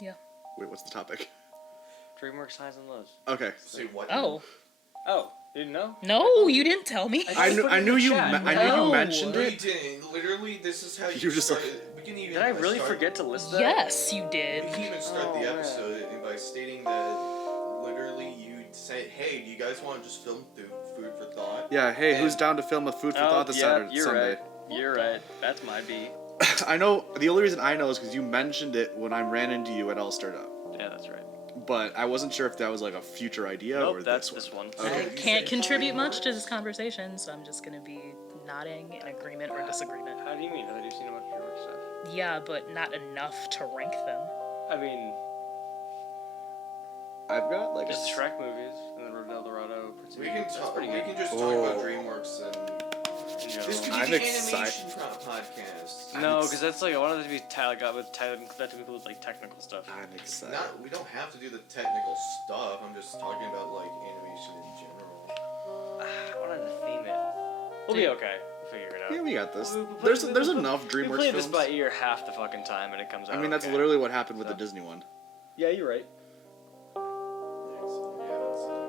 Yeah. Wait, what's the topic? DreamWorks highs and lows. Okay. Say what? Oh. Oh, you didn't know? No, you didn't tell me. I knew you mentioned No, you it. didn't. Literally, this is how You just started. We can even Did I really start, forget to list that? Yes, you We did. can even start the man. episode by stating that literally you say, "Hey, do you guys want to just film food for thought?" Yeah, hey, who's down to film a food for thought this Saturday, you're Sunday? right. You're right. That's my beat. I know, the only reason I know is because you mentioned it when I ran into you at All Starred Up. Yeah, that's right. But I wasn't sure if that was like a future idea Nope, or that's this one. this one. Okay. I can't contribute much to this conversation, so I'm just gonna be nodding in agreement or disagreement. How do you mean? I thought you've seen a bunch of DreamWorks stuff. Yeah, but not enough to rank them. I mean, I've got like just the Shrek movies and the Road to El Dorado. We can That's talk. We pretty good. can just talk about DreamWorks and. In general. This could be I'm the excited. animation podcast. No, because that's like I wanted it to be that to include like technical stuff. I'm excited. We don't have to do the technical stuff. I'm just talking about like animation in general. I wanted to theme it. We'll be okay. We'll figure it out. Yeah, we got this. We There's enough We DreamWorks play films. this by ear half the fucking time and it comes out. I mean, that's okay. literally what happened with So. the Disney one. Yeah, you're right.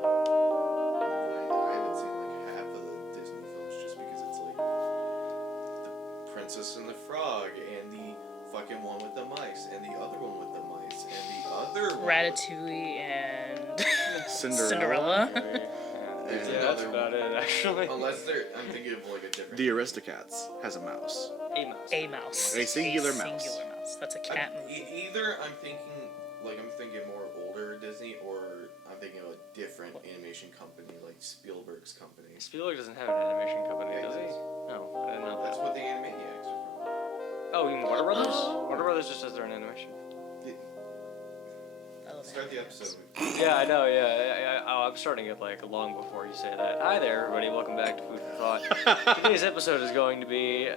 I haven't seen like half of the Disney films just because it's like the Princess and the Frog and the fucking one with the mice and the other one with the mice and the other one. Ratatouille and Cinderella. There's Yeah, that's another about one. it actually. Unless I'm thinking of like a different. The Aristocats has a mouse. A mouse. a mouse. A singular mouse. Singular mouse. That's a cat movie. Either I'm thinking more older Disney, or I'm thinking of a different animation company like Spielberg's company. Spielberg doesn't have an animation company, Yeah, he does he? does. No, I didn't know That's that. what the Animaniacs are from. Oh, you mean Warner Brothers? Warner Brothers just does their own animation. I love Start the animations. episode. Yeah, I know, yeah. I'm starting it like long before you say that. Hi there, everybody. Welcome back to Food for Thought. Today's episode is going to be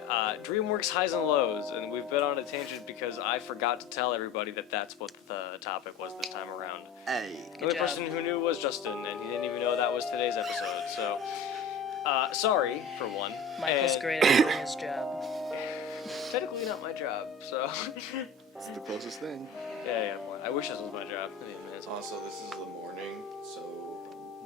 DreamWorks highs and lows, and we've been on a tangent because I forgot to tell everybody that that's what the topic was this time around. Hey. The only job. person who knew was Justin, and he didn't even know that was today's episode. So, sorry for one. Michael's And great at doing his job. Technically not my job, so It's the closest thing. yeah. Well, I wish this was my job. I mean, it's awesome. Also, this is the morning, so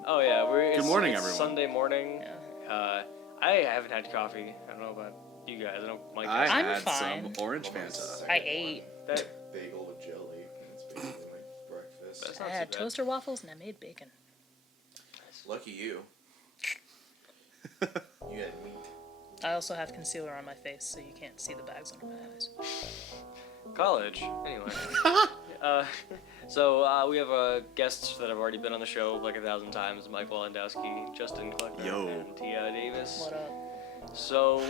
Oh yeah, Good morning, it's everyone. Sunday morning. Yeah. I haven't had coffee. I don't know about you guys. I don't like I I'm had fine. some orange well, my Fanta. second I one. ate. that. Bagel with jelly. That's basically my breakfast. That's I not had too bad. toaster waffles and I made bacon. Lucky you. You had meat. I also have concealer on my face, so you can't see the bags under my eyes. College. Anyway. So we have guests that have already been on the show like 1,000 times. Mike Walendowski, Justin Kleckner, Yo. and Tia Davis. What up? So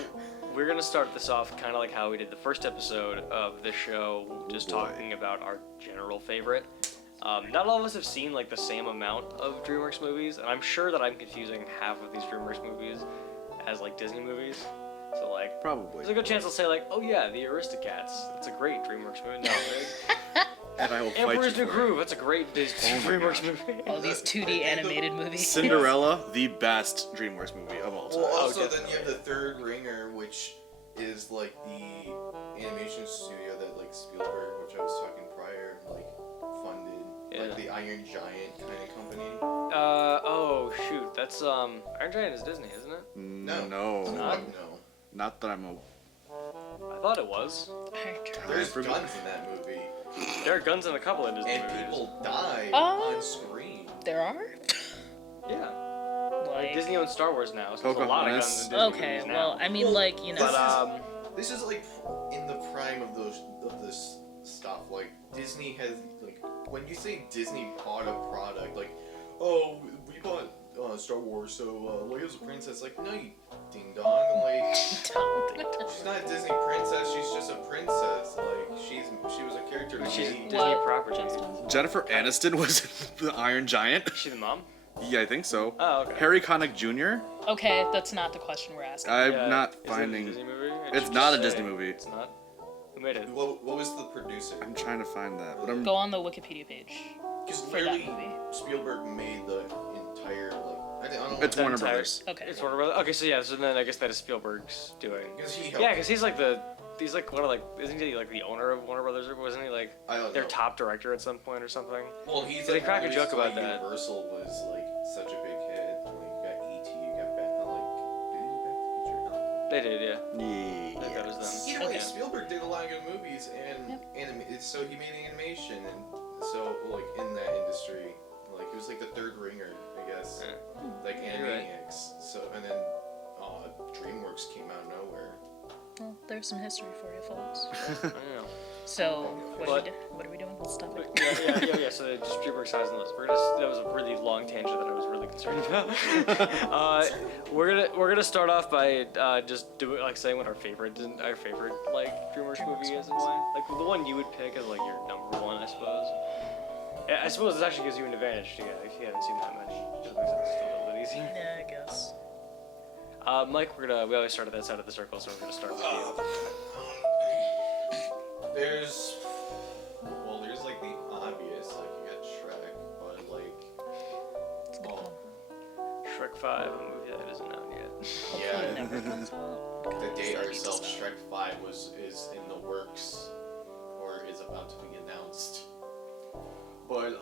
we're gonna start this off kind of like how we did the first episode of the show, just boy. talking about our general favorite. Not all of us have seen like the same amount of DreamWorks movies, and I'm sure that I'm confusing half of these DreamWorks movies as like Disney movies. So like, Probably. there's a good chance I'll say like, oh yeah, the Aristocats. That's a great DreamWorks movie. No, And I will fight you Emperor's New for it. Groove. That's a great Disney Oh my DreamWorks gosh. movie. All these 2D animated movies. Cinderella, the best DreamWorks movie of all time. Well, also Okay. then you have the Third Ringer, which is like the animation studio that like Spielberg, which I was talking prior, like funded, Yeah. like the Iron Giant kind of company. Oh shoot, that's Iron Giant is Disney, isn't it? No. not. No. Not that I'm a... I thought it was. There's for me. guns in that movie, There are guns in a couple of Disney and movies. people die Oh. on screen. There are? Yeah. Like, Disney owns Star Wars now, so there's a lot of guns in Disney okay, movies now. well, I mean, Well, like, you know. But This is like in the prime of this stuff. Like Disney has like when you say Disney bought a product, like oh we bought Star Wars, so Leia's a princess. Like no, you ding dong. Like she's not a Disney princess. She's just a princess. Like she was a character. But she's made- Disney What? property. Jennifer Aniston was in the Iron Giant. Is she the mom? Yeah, I think so. Oh, okay. Harry Connick Jr. Okay, that's not the question we're asking. I'm Yeah, not is it a finding... Disney movie? It It's should not just a Disney say movie. It's not. Who made it? What was the producer? I'm trying to find that. But I'm... Go on the Wikipedia page. Because for that literally movie. Spielberg made the entire like It's That Warner entire- Brothers. Okay. It's Warner Brothers. Okay, so yeah, so then I guess that is Spielberg's doing. Because he Yeah, because he's like one of like, isn't he like the owner of Warner Brothers, or wasn't he like I don't their know. top director at some point or something? Well, he's They like, crack a the joke reason about why that. Universal was like such a big hit. Like you got E.T., you got Back, like did he do Back to the Future? No. They did, yeah. That was them. Either way, Okay. Spielberg did a lot of good movies, and so he made animation, and so like in that industry, like he was like the third ringer, I guess, like You're right. Animaniacs. So and then Dreamworks came out of nowhere. Well, there's some history for you, folks. I don't know. So, But- what are we doing? Let's stop it. Yeah. So just Dreamworks Highs and Lows. That was a really long tangent that I was really concerned about. We're gonna start off by just doing like saying what our favorite like Dreamworks movie is and why. Like the one you would pick as like your number one, I suppose. Yeah, I suppose this actually gives you an advantage to if you haven't seen that many. Just makes it just a little bit easier. Yeah, I guess. Mike, we always start at that side of the circle, so we're gonna start with you. There's like the obvious, like you got Shrek, but like, It's a good oh, one. Shrek 5, a movie that isn't out yet. Hopefully yeah, it never comes out. God, the date that needs to ourselves, stop. Shrek 5 is in the works, or is about to be announced. But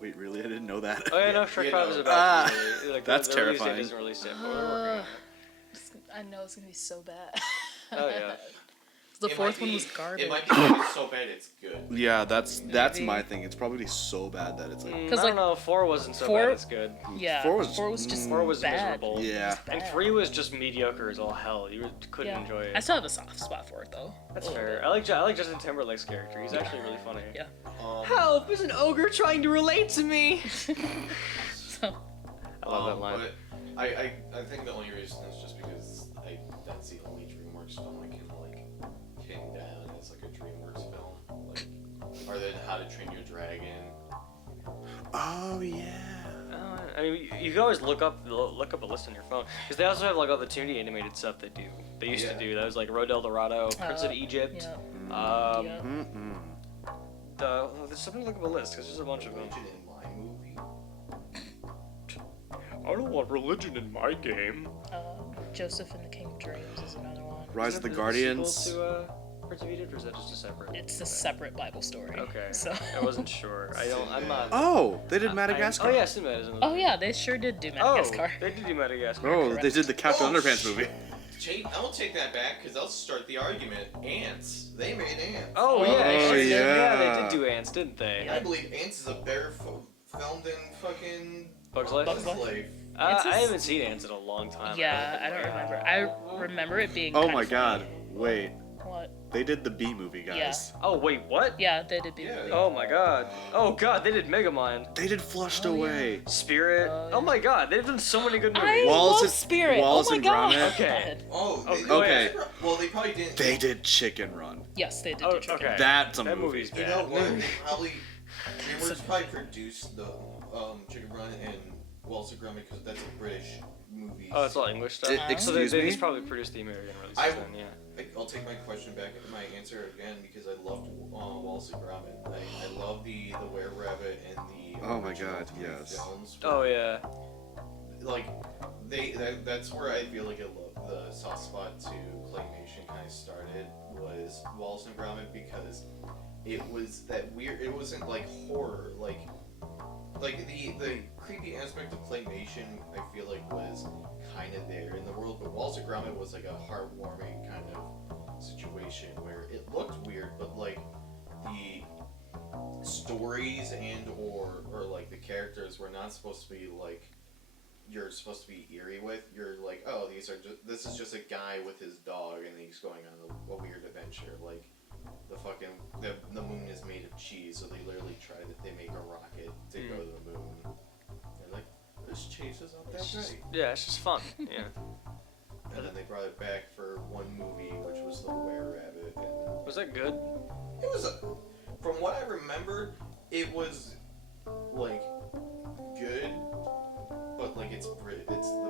Wait, really? I didn't know that. Oh yeah, no, Shrek You 5 is know. about to be like, That's the release terrifying. date isn't released yet, but we're working on it. I know it's gonna be so bad. Oh yeah. The it fourth might one be- was garbage. It might be like it's so bad it's good. Yeah, that's Maybe. my thing. It's probably so bad that it's like. I 'Cause, don't like, know, 4 wasn't so 4 bad, it's good. Yeah, 4 4 was- was just 4 was bad. miserable. Yeah. It was And bad. 3 was just mediocre as all hell. You couldn't Yeah. enjoy it. I still have a soft spot for it though. That's A little fair. bit. I like Justin Timberlake's character. He's actually really funny. Yeah. Help! There's an ogre trying to relate to me! So, I love that line. But I think the only reason is just because that's the only DreamWorks film I can like pin down as like a DreamWorks film, like other than How to Train Your Dragon. Oh yeah. I mean, you can always look up a list on your phone because they also have like all the 2D animated stuff they used to Yeah. do. That was like Road El Dorado, Prince of Egypt. yeah. Yeah. Mm-mm. There's something to look up a list because there's a bunch of them. Religion in my movie. I don't want religion in my game. Joseph and the King of Dreams is another one. Rise of the Is that Guardians. sequel to Prince of Egypt, or is that just a separate? It's a separate Bible story. Okay. So. I wasn't sure. I'm not. Oh, they did Madagascar. Oh yeah, Sinbad is in the Oh yeah, they sure did do Madagascar. Oh, they did do Madagascar. Oh, Correct. they did the Captain Oh, Underpants shit. movie. I'll take that back because I'll start the argument. Ants. They made Ants. Oh yeah, Oh, sure did. yeah. They did do Ants, didn't they? I believe Ants is a better film than fucking Bugs Life. Bugs Life? Life. Ants is- I haven't seen Ants in a long time. Yeah, I don't remember. I remember it being. Oh kind my of god. funny. Wait. What? They did the B movie, guys. Oh wait, what? Yeah, they did. Yeah. Oh my god. Oh god, they did Megamind. They did Flushed Oh, yeah. Away. Spirit. Oh, Oh yeah. my god, they've done so many good movies. I Wallace love and- Spirit. Wallace oh my and god. Gromit. Okay. Oh, Oh, they, okay. Well, they probably didn't. They did Chicken Run. Yes, they did. Oh, do Chicken. okay. That's a That movie. movie's You bad. know what? They probably DreamWorks probably produced the Chicken Run and Wallace and Gromit because that's a British movie. Oh, it's all English stuff. So Excuse they me? just probably produced the American releases I- then, yeah. I'll take my question back, my answer again, because I loved Wallace and Gromit. I love the Were Rabbit and the Oh my original God, three yes. films. Oh yeah. Like that's where I feel like the soft spot to claymation kind of started was Wallace and Gromit because it was that weird. It wasn't like horror, like the creepy aspect of claymation. I feel like was kind of there in the world, but Wallace and Gromit was like a heartwarming kind of situation where it looked weird, but like the stories and or like the characters were not supposed to be like you're supposed to be eerie with. You're like, oh, this is just a guy with his dog and he's going on a weird adventure. Like the moon is made of cheese, so they literally they make a rocket to go to the moon. They're like, this chases up that guy. Yeah, it's just fun. Yeah. And then they brought it back for one movie, which was the Were Rabbit, and Was that good? it was from what I remember, it was like good, but like it's the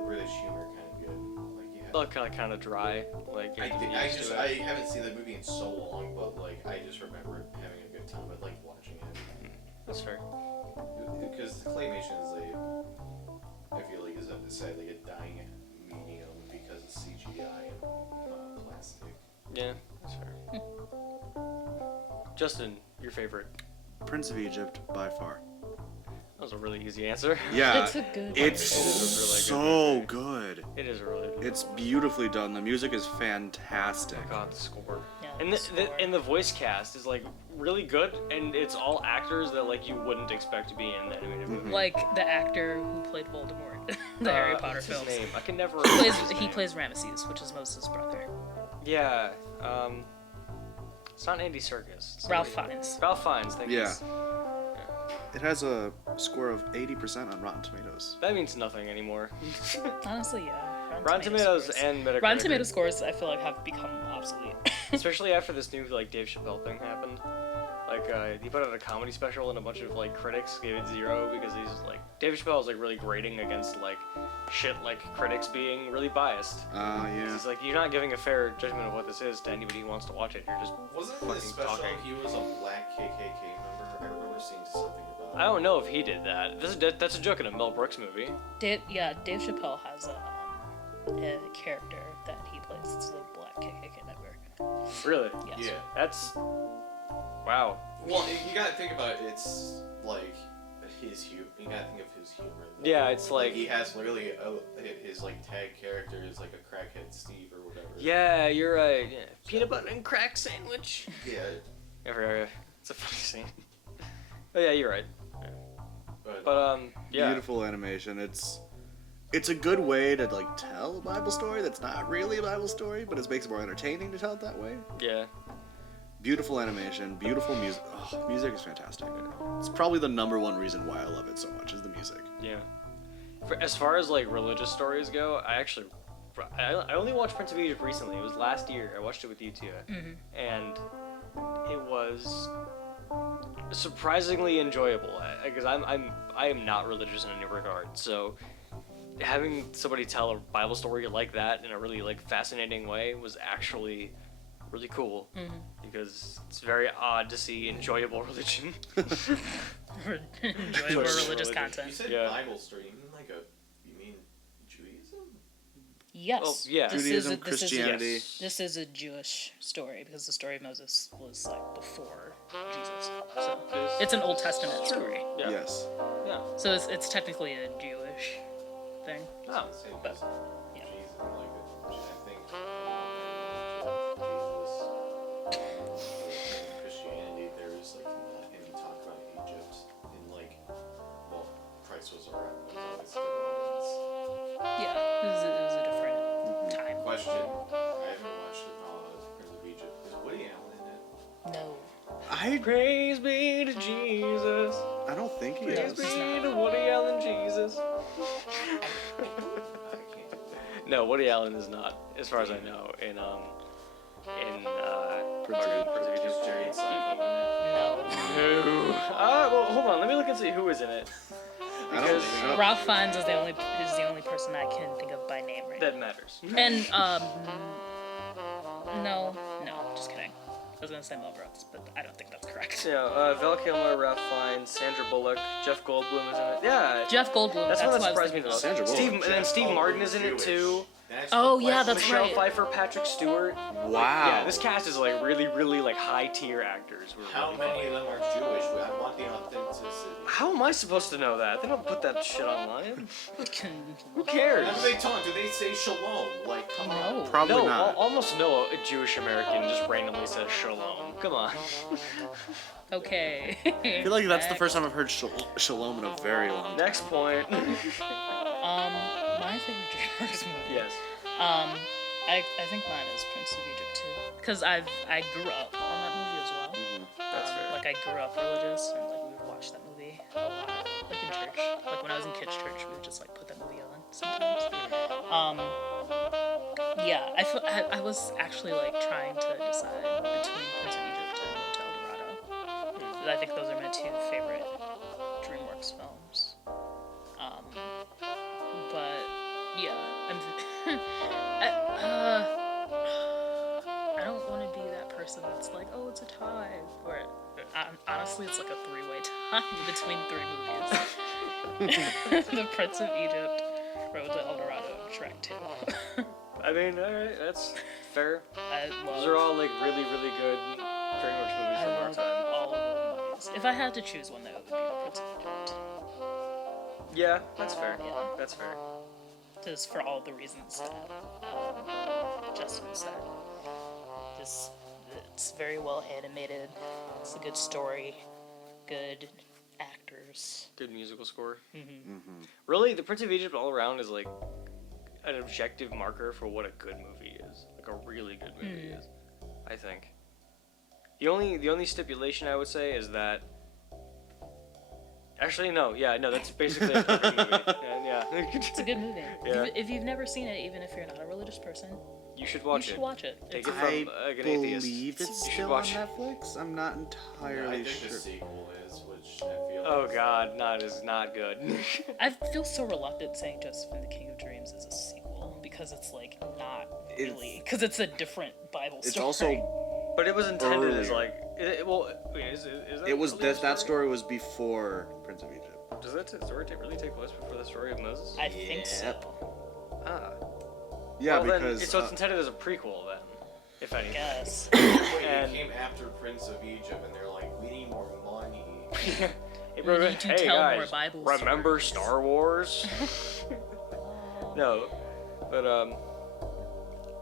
British humor kind of good. Like you have. Well, kind of dry. Like you have to be used to I it. haven't seen that movie in so long, but like I just remember having a good time with like watching it That's fair. because claymation is I feel like is sadly a dying medium because of CGI and plastic. Yeah, that's fair. Justin, your favorite? Prince of Egypt by far. That was a really easy answer. Yeah, It's a good it's It is a really so good good. It is a really good. It's beautifully done. The music is fantastic. Oh God, the score. Yeah, And the the score. and the voice cast is like really good, and it's all actors that like you wouldn't expect to be in the animated movie. Like the actor who played Voldemort, the Harry Potter what's his films. name? I can never. He remember plays, his he name. plays Ramesses, which is Moses' brother. Yeah. It's not Andy Serkis. It's Ralph somebody- Fiennes. Ralph Fiennes. Thank you. Yeah. It has a score of 80% on Rotten Tomatoes. That means nothing ananymore. Honestly, yeah. Rotten Tomatoes scores. and Metacritic. Rotten Tomatoes scores, I feel like, have become obsolete. Especially after this new like Dave Chappelle thing happened. Like he put out a comedy special and a bunch of like critics gave it 0 because he's like Dave Chappelle is like really grating against like shit like critics being really biased. Yeah. He's like, you're not giving a fair judgment of what this is to anybody who wants to watch it. You're just Wasn't in fucking this special talking. he was a black KKK member? I remember seeing something about. I don't know if he did that. That's a joke in a Mel Brooks movie. Dave Chappelle has a character that he plays. It's the black KKK member. Really? Yes. Yeah. That's wow. Well, you gotta think about it. It's like his humor. You gotta think of his humor. Yeah, it's like he has literally his like tag character is like a crackhead Steve or whatever. yeah, you're right. Yeah. Peanut butter and crack sandwich. Yeah. It's a funny scene. Oh yeah, you're right. But yeah. Beautiful animation. It's a good way to like tell a Bible story that's not really a Bible story, but it makes it more entertaining to tell it that way. Yeah. Beautiful animation, beautiful music. Oh, music is fantastic. It's probably the #1 reason why I love it so much is the music. Yeah. As far as like religious stories go, I only watched Prince of Egypt recently. It was last year. I watched it with you too, and it was surprisingly enjoyable because I am not religious in any regard. So having somebody tell a Bible story like that in a really like fascinating way was actually really cool because it's very odd to see enjoyable religion. Enjoyable religious You content. said Yeah. Bible story. You mean Judaism? Yes. Oh, yeah. Judaism, Christianity. This is a Jewish story because the story of Moses was like before Jesus. So it's an Old Testament story. Yeah. Yes. Yeah. So it's technically a Jewish thing. Oh. Same But, as yeah. Jesus, like I think Jesus. In Christianity, there is like not any talk about Egypt in like, well, Christ was around. But it's the Romans. Yeah, it was a different time. Question: I haven't watched Prince of Egypt. Is Woody Allen in it? No. Praise be to Jesus. I don't think he No, Praise is. be he's not. to Woody Allen Jesus. I can't do that. No, Woody Allen is not, as far as I know, in Prince of Prince of Is Egypt. Jerry Seinfeld in it? No. Who? Well, hold on. Let me look and see who is in it. I don't. Ralph Fiennes is the only person I can think of by name right That matters. now. And no, just kidding. I was gonna say Mel Brooks, but I don't think that's correct. Yeah, Val Kilmer, Ralph Fiennes, Sandra Bullock, Jeff Goldblum is in it. Yeah. Jeff Goldblum. That's That's one what I that was surprised me the thinking most. of. Sandra Bullock. Steve, and then Steve Martin is in it Jewish. too. That's Oh, the yeah, question. that's Michelle right. Pfeiffer, Patrick Stewart. Wow. Yeah, this cast is like really, really like high tier actors. Who are How really many funny. of them are Jewish? I want the authenticity. How am I supposed to know that? They don't put that shit online. Who How cares? do they talk? Do they say shalom? Like, come on. No. Probably No, not. almost no Jewish American just randomly says shalom. Come on. Okay. I feel like that's the first time I've heard Shalom in a very long time. Next point. My favorite Dreamworks movie. Yes. I think mine is Prince of Egypt too, because I grew up on that movie as well. That's fair. Like I grew up religious, and like we would watch that movie a lot, like in church. Like when I was in kids' church, we would just like put that movie on sometimes. Yeah, I was actually like trying to decide between Prince of Egypt and Hotel El Dorado. I think those are my two favorite DreamWorks films. But yeah, I don't want to be that person that's like, oh, it's a tie. Or honestly, it's like a three-way tie between three movies: The Prince of Egypt, Road to El Dorado and Shrek 2. I mean, alright, that's fair. I love. Those are all like really, really good DreamWorks movies I from our love time. all of the movies. If I had to choose one, though, it would be The Prince of Egypt. Yeah, that's fair. Yeah. That's fair. Just for all the reasons that Justin said. Just, it's very well animated. It's a good story. Good actors. Good musical score. Mm-hmm. Really, The Prince of Egypt all around is like an objective marker for what a good movie is. Like a really good movie is, I think. The only stipulation I would say is that. Actually, no. Yeah, no. That's basically a perfect movie. Yeah. It's a good movie. Yeah. If you've never seen it, even if you're not a religious person, You should watch you should it. watch it. Take It's- it from I like an atheist. believe it's You should still on watch it. Netflix. I'm not I entirely think the sure. sequel is, which I feel. Oh God, is not good. I feel so reluctant saying Joseph and the King of Dreams is a sequel because it's like not really because it's a different Bible It's story. also But it was intended as Earlier. like, is that? it was really a that story was before Prince of Egypt. Does that story really take place before the story of Moses? I think so. Yep. Ah. Yeah, well, because then, so it's intended as a prequel then, if anything. Yes. Wait, And- it came after Prince of Egypt, and they're like, we need more money. We need to hey tell more guys, Bible remember stories." Star Wars? No, but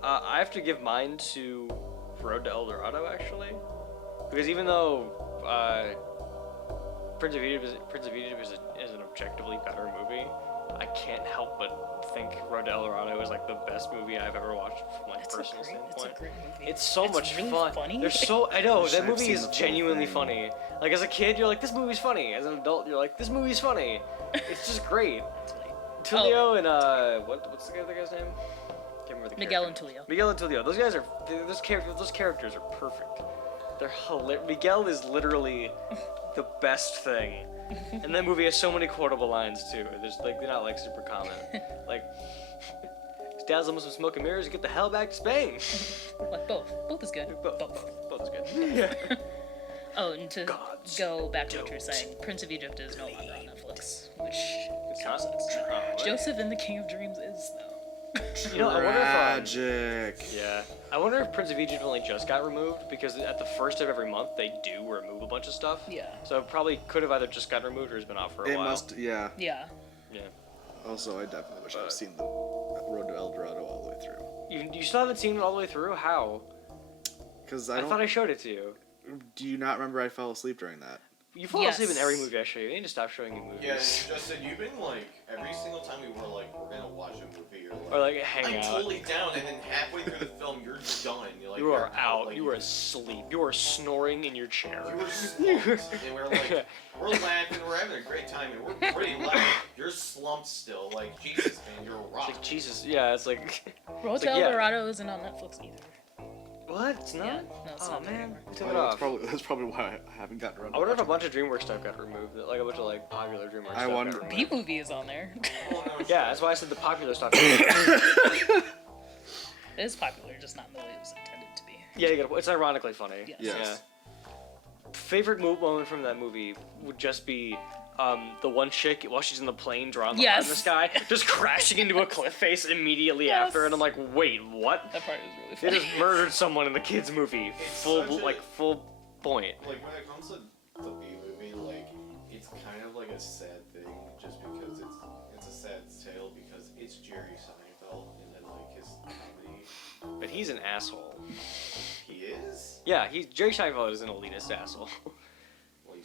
I have to give mine to Road to El Dorado actually, because even though Prince of Egypt is an objectively better movie, I can't help but think Road to El Dorado is like the best movie I've ever watched from like It's personal it's standpoint. a great movie. It's so much really fun. funny. There's so I know Wish that I've movie seen is the full genuinely thing. funny. Like as a kid, you're like, this movie's funny. As an adult, you're like, this movie's funny. It's just great. It's like- Tulio and what's the other guy's name? Can't remember the Miguel character. and Tulio. Miguel and Tulio. Those guys are those characters are perfect. They're hilarious. Miguel is literally the best thing. And that movie has so many quotable lines too. There's like they're not like super common. Like his dad's almost some smoke and mirrors. Get the hell back to Spain. Like both is good. Both is good. Oh, and to Gods go back to what you were don't saying, Prince of Egypt is no longer on Netflix, which It's kind of not? sucks. Oh, what? Joseph and the King of Dreams is though. You know, I wonder if Tragic. yeah, I wonder if Prince of Egypt only just got removed because at the first of every month they do remove a bunch of stuff. Yeah. So it probably could have either just gotten removed or has been off for a It while. must, yeah. Yeah. Yeah. Also, I definitely wish I'd seen the Road to El Dorado all the way through. You still haven't seen it all the way through? How? Because I thought I showed it to you. Do you not remember I fell asleep during that? You fall asleep in Yes. every movie I show you. You need to stop showing you movies. Yeah, Justin, you've been like, every single time we were like, we're gonna watch a movie, you're like, Or like hang I'm out. totally down, and then halfway through the film, you're done. You're like, You are you're out. like, You are asleep. You are snoring in your chair. You were slumped, and we're like, we're laughing, we're having a great time, and we're pretty loud. You're slumped still, like, Jesus, man, you're a It's rock. like Jesus. Yeah, it's like. Road It's to like, El yeah. Dorado isn't on Netflix either. What? It's not. Yeah, no, it's Oh not there man, anymore. we took it Oh, off. that's probably why I haven't gotten around to I wonder if a watching bunch of DreamWorks stuff got removed. Like a bunch of like popular DreamWorks I stuff. wonder- Got B removed. movie is on there. Oh, no, Yeah, that's why I said the popular stuff. It is popular, just not in the way it was intended to be. Yeah, you gotta, it's ironically funny. Yes. Yes. Yeah. Favorite moment from that movie would just be the one chick while she's in the plane drawing the heart in the Yes. sky, just crashing into a cliff face immediately after, and I'm like, wait, what? That part is really They funny. just murdered someone in the kids' movie. It's Full such a- like full point. Like, when it comes to the B movie, like, it's kind of like a sad thing, just because it's a sad tale, because it's Jerry Seinfeld, and then, like, his comedy. But he's an asshole. He is? Yeah, Jerry Seinfeld is an elitist asshole. Well,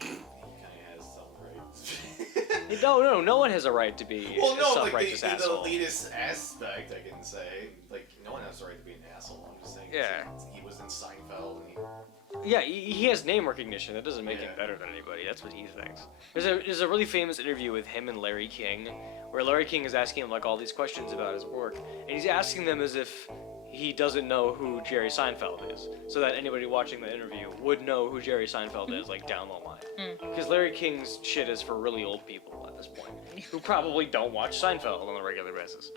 he kind of has some rights. No one has a right to be Well, a no, like, self-righteous the asshole. elitist aspect, I can say. Like, no one has the right to be an asshole, I'm just saying. Yeah. He was in Seinfeld, and he... Yeah, he has name recognition. That doesn't make Yeah. him better than anybody. That's what he thinks. There's a really famous interview with him and Larry King, where Larry King is asking him like all these questions about his work, and he's asking them as if he doesn't know who Jerry Seinfeld is, so that anybody watching the interview would know who Jerry Seinfeld is like down the line. Because Larry King's shit is for really old people at this point, who probably don't watch Seinfeld on a regular basis.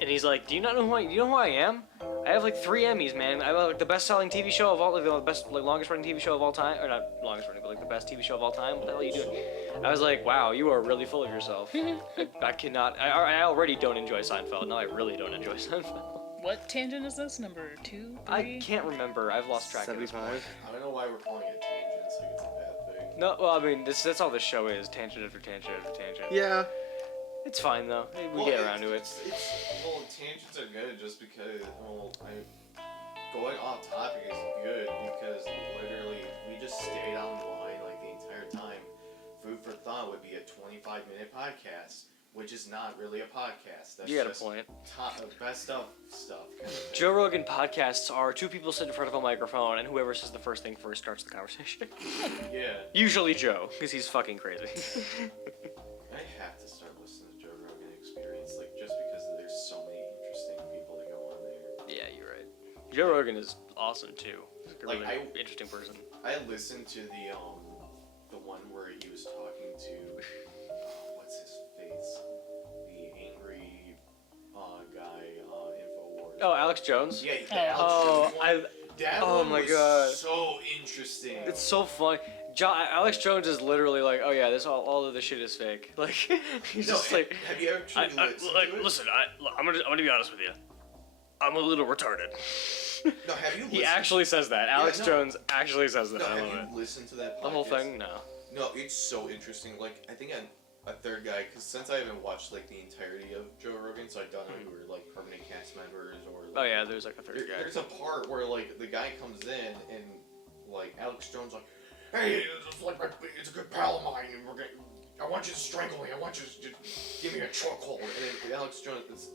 and he's like, do you not know who you know who I am? I have like 3 Emmys, man. I have like the best-selling TV show of all, like the best, like longest-running TV show of all time, or not longest-running, but like the best TV show of all time. What the hell are you doing? I was like, wow, you are really full of yourself. I cannot. I already don't enjoy Seinfeld. Now I really don't enjoy Seinfeld. What tangent is this? Number 2, 3? I can't remember. I've lost track of this point. 75. I don't know why we're calling it tangents, like it's a bad thing. No, well, I mean, that's all this show is. Tangent after tangent after tangent. Yeah. It's fine, though. We Well, get around to it. Well, tangents are good just because, going off topic is good because literally we just stayed on the line like the entire time. Food for Thought would be a 25-minute podcast, which is not really a podcast. That's You got a just point. Best of stuff. Kind of thing. Joe Rogan podcasts are 2 people sit in front of a microphone, and whoever says the first thing first starts the conversation. Yeah. Usually Joe, because he's fucking crazy. I have to start listening to Joe Rogan Experience, like just because there's so many interesting people that go on there. Yeah, you're right. Joe Rogan is awesome too. He's a Like, really interesting person. I listened to the one where he was talking to what's his face, the angry guy Infowars. Oh, Alex Jones. Yeah, the Oh, Alex Jones one. That oh one my was God. so interesting. It's so fun. Alex Jones is literally like, oh yeah, this all of this shit is fake. Like, he's just like, have you ever listened to it? listen, I'm gonna be honest with you. I'm a little retarded. No, have you listened? He actually says that. Alex no. Jones actually says that. No, I have love it. you listened to that podcast? The whole thing? No. No, it's so interesting. Like, I think a third guy, because since I haven't watched like the entirety of Joe Rogan, so I don't know who are like permanent cast members or. Like, Oh yeah, there's like a third guy. There's a part where like the guy comes in and like Alex Jones like, hey, it's a good pal of mine, and I want you to strangle me. I want you to just give me a chokehold. And then Alex Jones,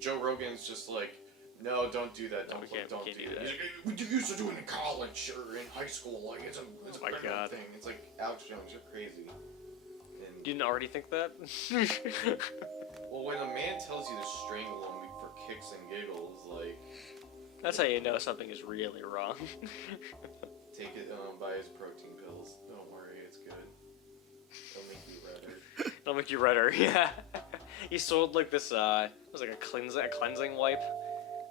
Joe Rogan's just like, no, don't do that. Don't we can't do do that. that. He's like, we used to do it in college or in high school. Like it's a my better God. thing. It's like Alex Jones, you're crazy. You And didn't already think that? well, when a man tells you to strangle him for kicks and giggles, like That's how you know something is really wrong. take it buy his protein pills. Don't worry, it's good. They'll make you redder. It'll make you redder. Yeah. He sold like this. It was like a cleansing wipe,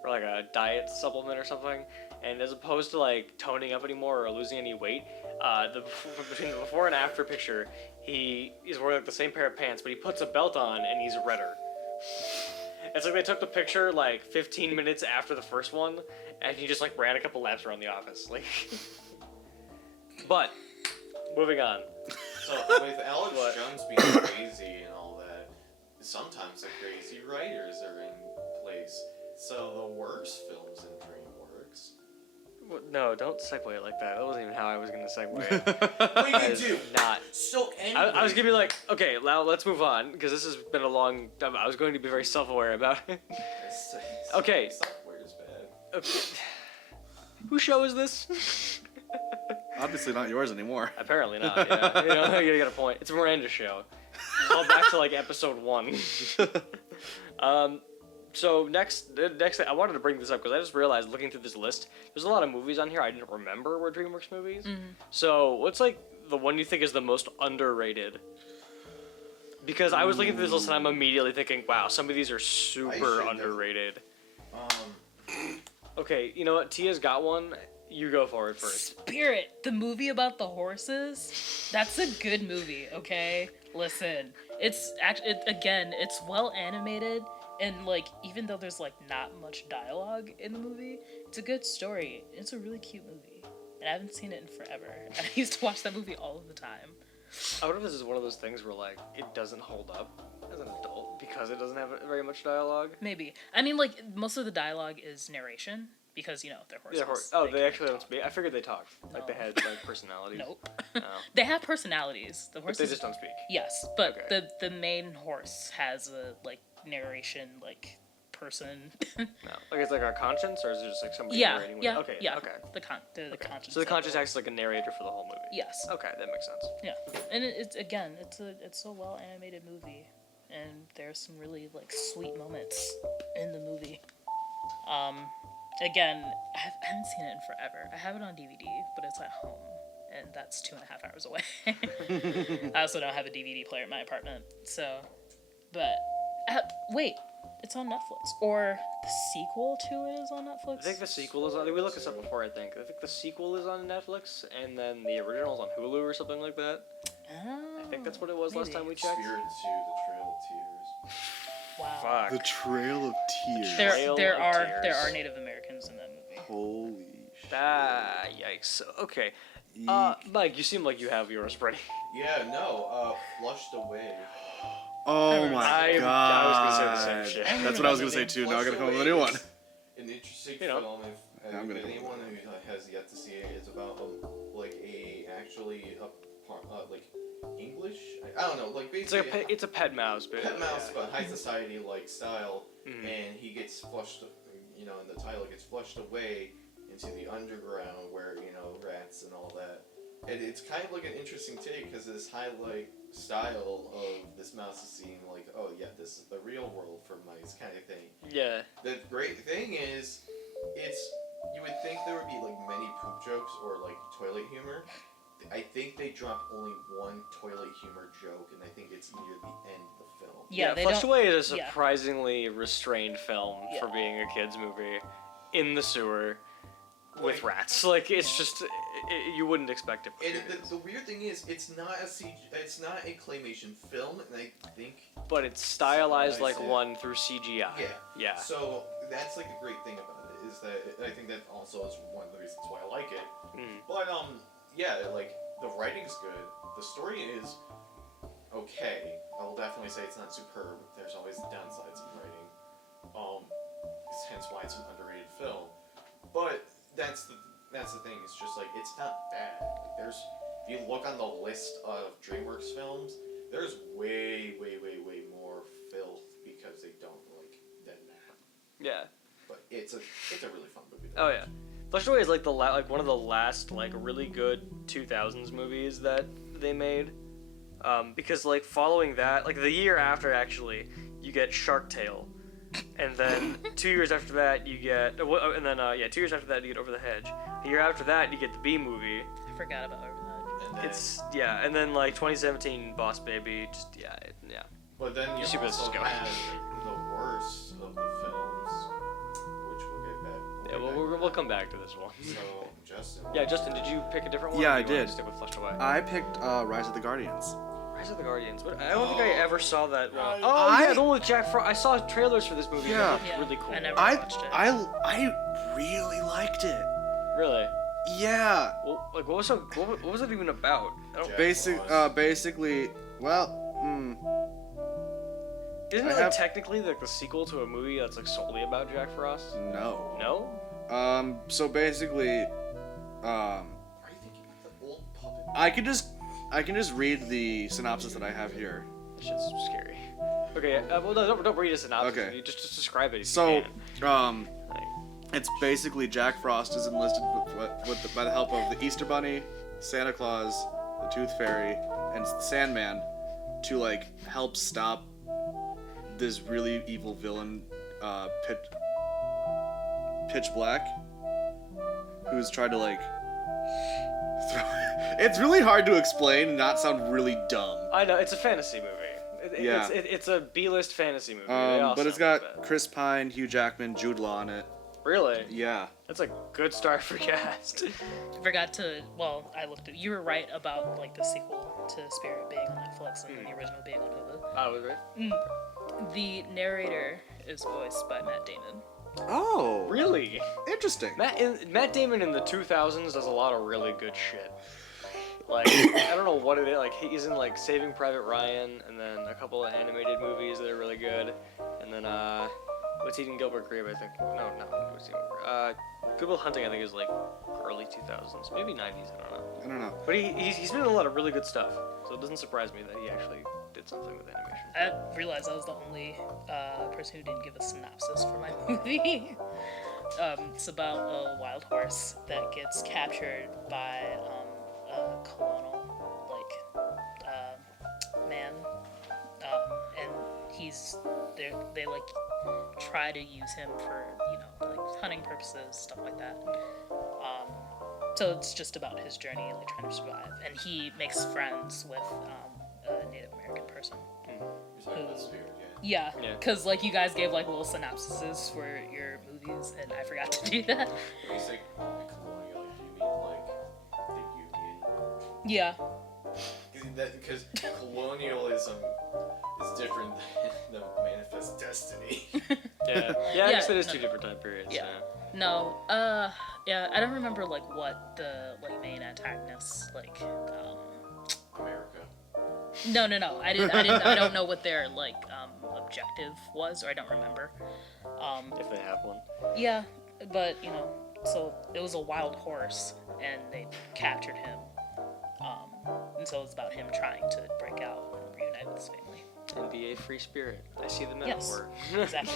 or like a diet supplement or something. And as opposed to like toning up anymore or losing any weight, between the before and after picture, he's wearing like the same pair of pants, but he puts a belt on and he's redder. It's like they took the picture like 15 minutes after the first one, and he just like ran a couple laps around the office. Like, but moving on. So with Alex What? Jones being crazy and all that, sometimes the crazy writers are in place. So the worst films in DreamWorks. No, don't segue it like that. That wasn't even how I was gonna segue it. What That do you is do? not. So anyway, I was gonna be like, okay, now let's move on because this has been a long. I was going to be very self-aware about it. Okay. Software is bad. Okay. Whose show is this? Obviously not yours anymore. Apparently not. Yeah, you got a point. It's Miranda's show. Call back to like episode 1. So next, I wanted to bring this up because I just realized looking through this list, there's a lot of movies on here I didn't remember were DreamWorks movies. Mm-hmm. So what's like the one you think is the most underrated? Because I was looking through this list and I'm immediately thinking, wow, some of these are super should underrated. Um, Okay, you know what? Tia's got one. You go for it first. Spirit, the movie about the horses. That's a good movie, okay? Listen, it's actually it's well animated, and like even though there's like not much dialogue in the movie, it's a good story. It's a really cute movie, and I haven't seen it in forever. And I used to watch that movie all of the time. I wonder if this is one of those things where like it doesn't hold up as an adult because it doesn't have very much dialogue. Maybe. I mean, like most of the dialogue is narration because they're horses. Yeah, they actually don't speak. I figured they talk. Like they No. had like personalities. Nope. No. They have personalities. The But horses. they just don't speak. Yes, but Okay. the main horse has a like narration like person. No. Like it's like our conscience, or is it just like somebody yeah, narrating? yeah, Okay. yeah. Okay. The Okay. conscience. So the of conscience the- acts like a narrator for the whole movie. Yes. Okay, that makes sense. Yeah, and it's a well animated movie, and there's some really like sweet moments in the movie. Again, I haven't seen it in forever. I have it on DVD, but it's at home, and that's 2.5 hours away. I also don't have a DVD player in my apartment, so. But wait, It's on Netflix, or the sequel to it is on Netflix. I think the sequel is on. We looked this up before. I think the sequel is on Netflix, and then the original's on Hulu or something like that. Oh, I think that's what it was last maybe. time we checked. Spirit 2, The Trail of Tears. Wow. Fuck. The Trail of Tears. Trail There of are Tears. Native Americans in that movie. Holy shit. Ah, yikes. Okay. Mike, you seem like you have yours ready. Yeah, no, Flushed Away. Oh my I god. was gonna say the same shit. That's what I was gonna say too. Now I gotta come up with a new one. An interesting You know. film. If I'm gonna anyone who has yet to see it, it's about like English. I don't know, like It's basically like it's a pet mouse, but pet mouse, but high society like style, Mhm. and he gets flushed. You know, in the title, gets flushed away into the underground where rats and all that. And it's kind of like an interesting take because this highlight style of this mouse is seeing like, oh yeah, this is the real world for mice kind of thing. yeah. The great thing is, you would think there would be like many poop jokes or like toilet humor. I think they dropped only one toilet humor joke, and I think it's near the end of the film. Yeah, they Flushed don't. Away is a yeah. surprisingly restrained film for Yeah. being a kids movie in the sewer with Like- rats. Like it's just you wouldn't expect it. And the weird thing is, it's not a claymation film, and I think. But it's stylized like Yeah. one through CGI. Yeah. Yeah. So that's like the great thing about it is that I think that also is one of the reasons why I like it. Mm. But yeah, like the writing's good. The story is okay. I will definitely say it's not superb. There's always downsides in writing. Hence why it's an underrated film. But that's the thing. It's just like it's not bad. Like, if you look on the list of DreamWorks films, there's way more filth because they don't like than that. Yeah. But it's a really fun movie. Oh yeah. Flushed Away is like one of the last like really good 2000s movies that they made. Because like following that, like the year after actually, you get Shark Tale. And then 2 years after that you get 2 years after that you get Over the Hedge. A year after that you get the B movie. I forgot about Over And then, And then like 2017 Boss Baby, just yeah. but then you see where this also is going. have the worst of the films, which we'll get back. Yeah, we'll come back to this one. So, Justin. Yeah, Justin, did you pick a different one? Yeah, or I do you wanna did. Stick with Flushed Away. I picked Rise of the Guardians. Rise of the Guardians, but I don't think I ever saw that one. Oh I- yeah, the one with Jack Frost. I saw trailers for this movie. and it Yeah. looked Yeah, really cool. I never- I watched it. I really liked it. Really? Yeah. Well, like what was it even about? I don't, Jack- Basically, well, isn't I it like have- technically like the sequel to a movie that's like solely about Jack Frost? no. No. So basically, Are you thinking of the old puppet? I can just read the synopsis that I have here. That shit's scary. Okay. Well, no, don't read a synopsis. Okay. You just describe it. If you So, can. Like, it's basically Jack Frost is enlisted by the help of the Easter Bunny, Santa Claus, the Tooth Fairy, and the Sandman to like help stop this really evil villain, Pitch Black, who's tried to like. It's really hard to explain and not sound really dumb. I know it's a fantasy movie. Yeah. It's a B-list fantasy movie. They all But it's sound got bad. Chris Pine, Hugh Jackman, Jude Law in it. Really? Yeah. That's a good start for cast. I forgot to. Well, I looked at. You were right about like the sequel to Spirit being on Netflix and the original being on Hulu. I was right. The narrator is voiced by Matt Damon. Oh. Really? Interesting. Matt Damon in the 2000s does a lot of really good shit. Like, I don't know what it is. Like, he's in, like, Saving Private Ryan, and then a couple of animated movies that are really good. And then, what's Eating Gilbert Grape, I think. No, not what's Eating Gilbert. Good Will Hunting, I think, is, like, early 2000s. Maybe 90s, I don't know. But he's been in a lot of really good stuff. So it doesn't surprise me that he actually did something with animation. I realized I was the only person who didn't give a synopsis for my movie. It's about a wild horse that gets captured by a colonial man, and they like try to use him for like hunting purposes, stuff like that. So it's just about his journey, like trying to survive, and he makes friends with a Native American person. You're talking about Spirit, yeah. Yeah, Yeah. because like you guys gave like little synopsises for your movies, and I forgot to do that. When you say colonial, do you mean like the Union? Yeah. Because colonialism is different than the Manifest Destiny. Yeah, I Yeah, guess that is no, two different time periods. yeah. No, yeah, I don't remember like what the like main antagonists like. America. No. I don't know what their like objective was, or I don't remember. If they have one. Yeah, but you know, so it was a wild horse, and they captured him. And so it's about him trying to break out and reunite with his family. And be a free spirit. I see the Yes. metaphor. Exactly.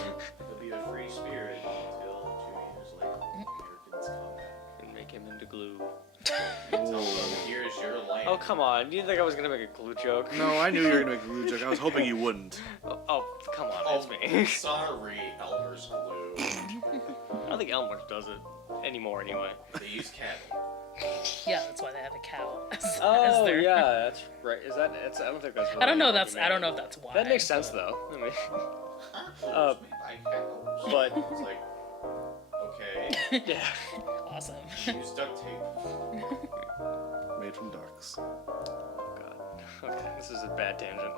He'll be a free spirit until 2 years later Americans come back. And make him into glue. Tell them, here's your land. Oh, come on. You didn't think I was going to make a glue joke? No, I knew you were gonna make a glue joke. I was hoping you wouldn't. Oh, come on. Oh, That's me. sorry, Elmer's glue. I don't think Elmer does it anymore anyway. They use cattle. Yeah, that's why they have a cow as Oh, their... yeah, that's right. Is that? It's, I don't think that's. Really I don't know. what we I don't know made. if that's why. That makes sense though. I mean, Our clothes made by cows. but- It's like, okay. yeah. Awesome. Use duct tape. Made from ducks. God. Okay, this is a bad tangent.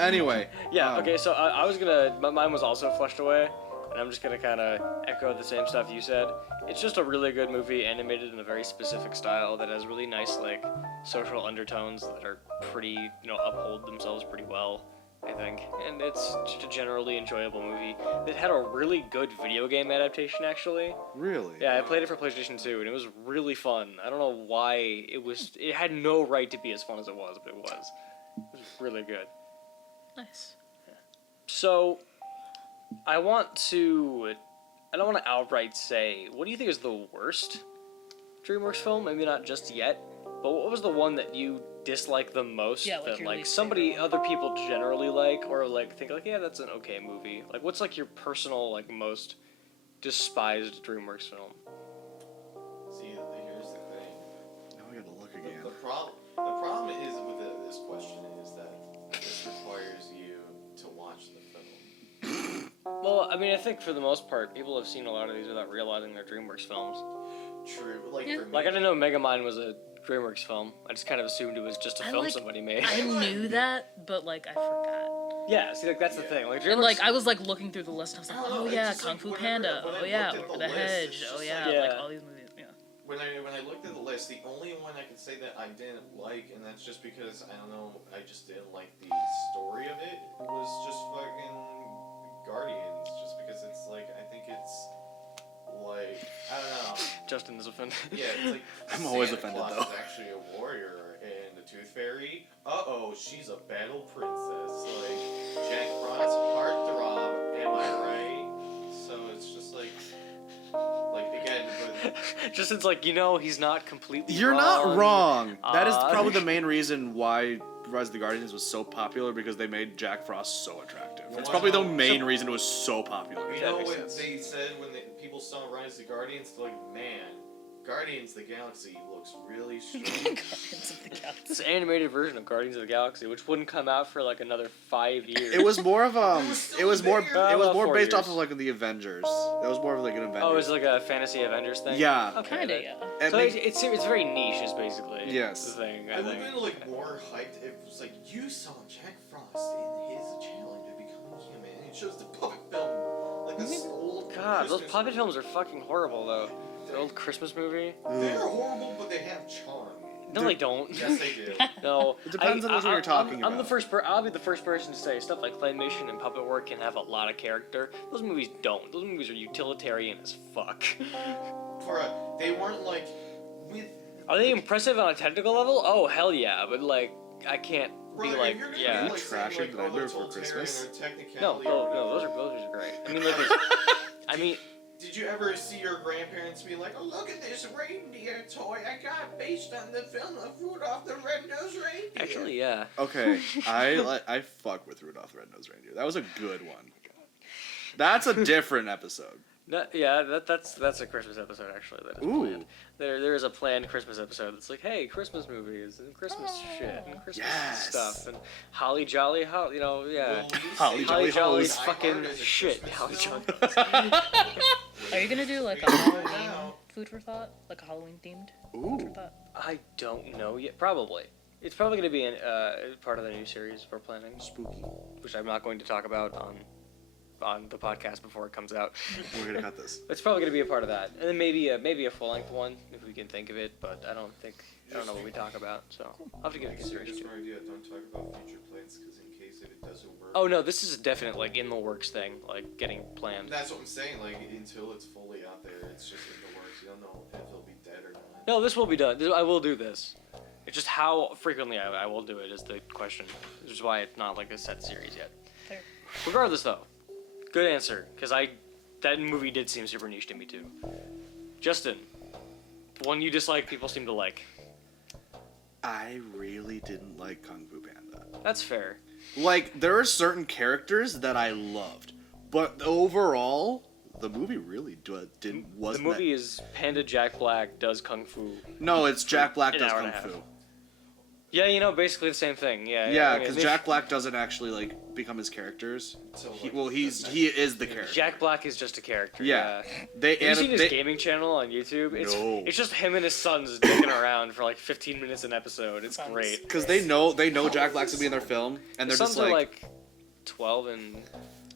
Anyway. Yeah. Okay. So I was gonna. Mine was also flushed away, and I'm just gonna kind of echo the same stuff you said. It's just a really good movie, animated in a very specific style that has really nice like social undertones that are pretty, uphold themselves pretty well, I think. And it's just a generally enjoyable movie. It had a really good video game adaptation, actually. Really? Yeah, I played it for PlayStation 2, and it was really fun. I don't know why it had no right to be as fun as it was, but it was. It was really good. Nice. So, I don't want to outright say, what do you think is the worst DreamWorks film? Maybe not just yet, but what was the one that you dislike the most? Yeah, like that your like least somebody, favorite. other people generally like, or like think like, yeah, that's an okay movie. Like, what's like your personal like most despised DreamWorks film? See, here's the thing. Now I gotta look again. The problem is with this question is that this requires you to watch the film. Well, I mean, I think for the most part, people have seen a lot of these without realizing they're DreamWorks films. True, but like Yeah. for me, Like, I didn't know Megamind was a DreamWorks film. I just kind of assumed it was just a I film like- somebody made. I knew that, but like I forgot. Yeah, see, like that's the Yeah. thing. Like, And DreamWorks, like I was like looking through the list, and I was I like, don't know, oh it's yeah, just, Kung like, Fu when Panda. I Oh yeah, looked at Over the the list, Hedge. it's Oh just yeah, like- like Yeah. all these movies. Yeah. when I looked at the list, the only one I could say that I didn't like, and that's just because I don't know, I just didn't like the story of it, was just fucking Guardians. Just because it's like I think it's like I don't know. Justin is offended. Yeah, it's like I'm always Santa offended, Claus though. is actually a warrior, and the Tooth Fairy. Uh-oh, she's a battle princess. Like Jack Frost, heartthrob. Am I right? So it's just like again, but Justin's like, he's not completely You're wrong. not wrong. That is Uh, probably the main reason why Rise of the Guardians was so popular, because they made Jack Frost so attractive. It's probably the main reason it was so popular. you That know makes what sense. they said when people saw Rise of the Guardians? They're like, man, Guardians of the Galaxy looks really strange. Guardians of the Galaxy. This animated version of Guardians of the Galaxy, which wouldn't come out for like another 5 years. It was more of It was still there. it was About more 4 based off years. of like the Avengers. That was more of like an Avengers. Oh, it was like a fantasy Avengers thing. Yeah. Okay. Kinda, that- yeah. And So they- it's very niche, is basically Yes. the thing. I I would think. have been like more hyped if it was like you saw Jack Frost in his challenge to become human, and it shows the puppet film, like this old. God, those Christmas puppet films are fucking horrible though. The old Christmas movie. They're horrible, but they have charm. No, they don't. Yes, they do. No, It depends on what you're talking I'm the about. first. I'll be the first person to say stuff like claymation and puppet work can have a lot of character. Those movies don't. Those movies are utilitarian as fuck. They weren't like with. Are they impressive on a technical level? Oh hell yeah! But like, I can't be Brother, like, if you're gonna yeah. be, like, saying, Trashing like, the Nightmare they're Before totalitarian Christmas? or technicality No, or those whatever. are great. I mean, like, I mean, Did you ever see your grandparents be like, "Oh, look at this reindeer toy I got based on the film of Rudolph the Red-Nosed Reindeer"? actually, yeah. Okay, I fuck with Rudolph the Red-Nosed Reindeer. That was a good one. That's a different episode. No, yeah, that's a Christmas episode actually. That is Ooh. planned. There is a planned Christmas episode that's like, hey, Christmas movies and Christmas shit and Christmas Yes. stuff and Holly Jolly, yeah. Holly Holly Jolly Jolly's Hose. fucking Hard as a shit. Christmas Holly song. Jolly. Are you gonna do like a Halloween food for thought, like a Halloween themed food for Ooh. thought? I don't know yet. Probably. It's probably going to be part of the new series we're planning, Spooky. which I'm not going to talk about on the podcast before it comes out. We're gonna cut this. It's probably going to be a part of that, and then maybe a full length one if we can think of it. But I don't know what we talk about, so I'll have to give it consideration Just too. an idea. Don't talk about future plans because in case if it doesn't work. Oh no, this is a definite like in the works thing, like getting planned. That's what I'm saying. Like until it's fully out there, it's just in the works. You don't know if it'll be dead or not. No, this will be done. I will do this. It's just how frequently I will do it is the question, which is why it's not like a set series yet. Fair. Regardless, though, good answer, because that movie did seem super niche to me too. Justin, the one you dislike, people seem to like. I really didn't like Kung Fu Panda. That's fair. Like, there are certain characters that I loved, but overall, the movie really wasn't. The movie is Panda Jack Black does kung fu. No, it's Jack Black An does hour Kung and a half. Fu. Yeah, basically the same thing. Yeah, I mean, because Jack Black doesn't actually like become his characters. So, He like, is the character. Jack Black is just a character. Yeah. Yeah. They Have you seen his they, gaming channel on YouTube? No. It's just him and his sons dicking around for like 15 minutes an episode. It's Sounds great. because they know Jack Black's gonna be in their film, and His they're sons just are like, like 12 and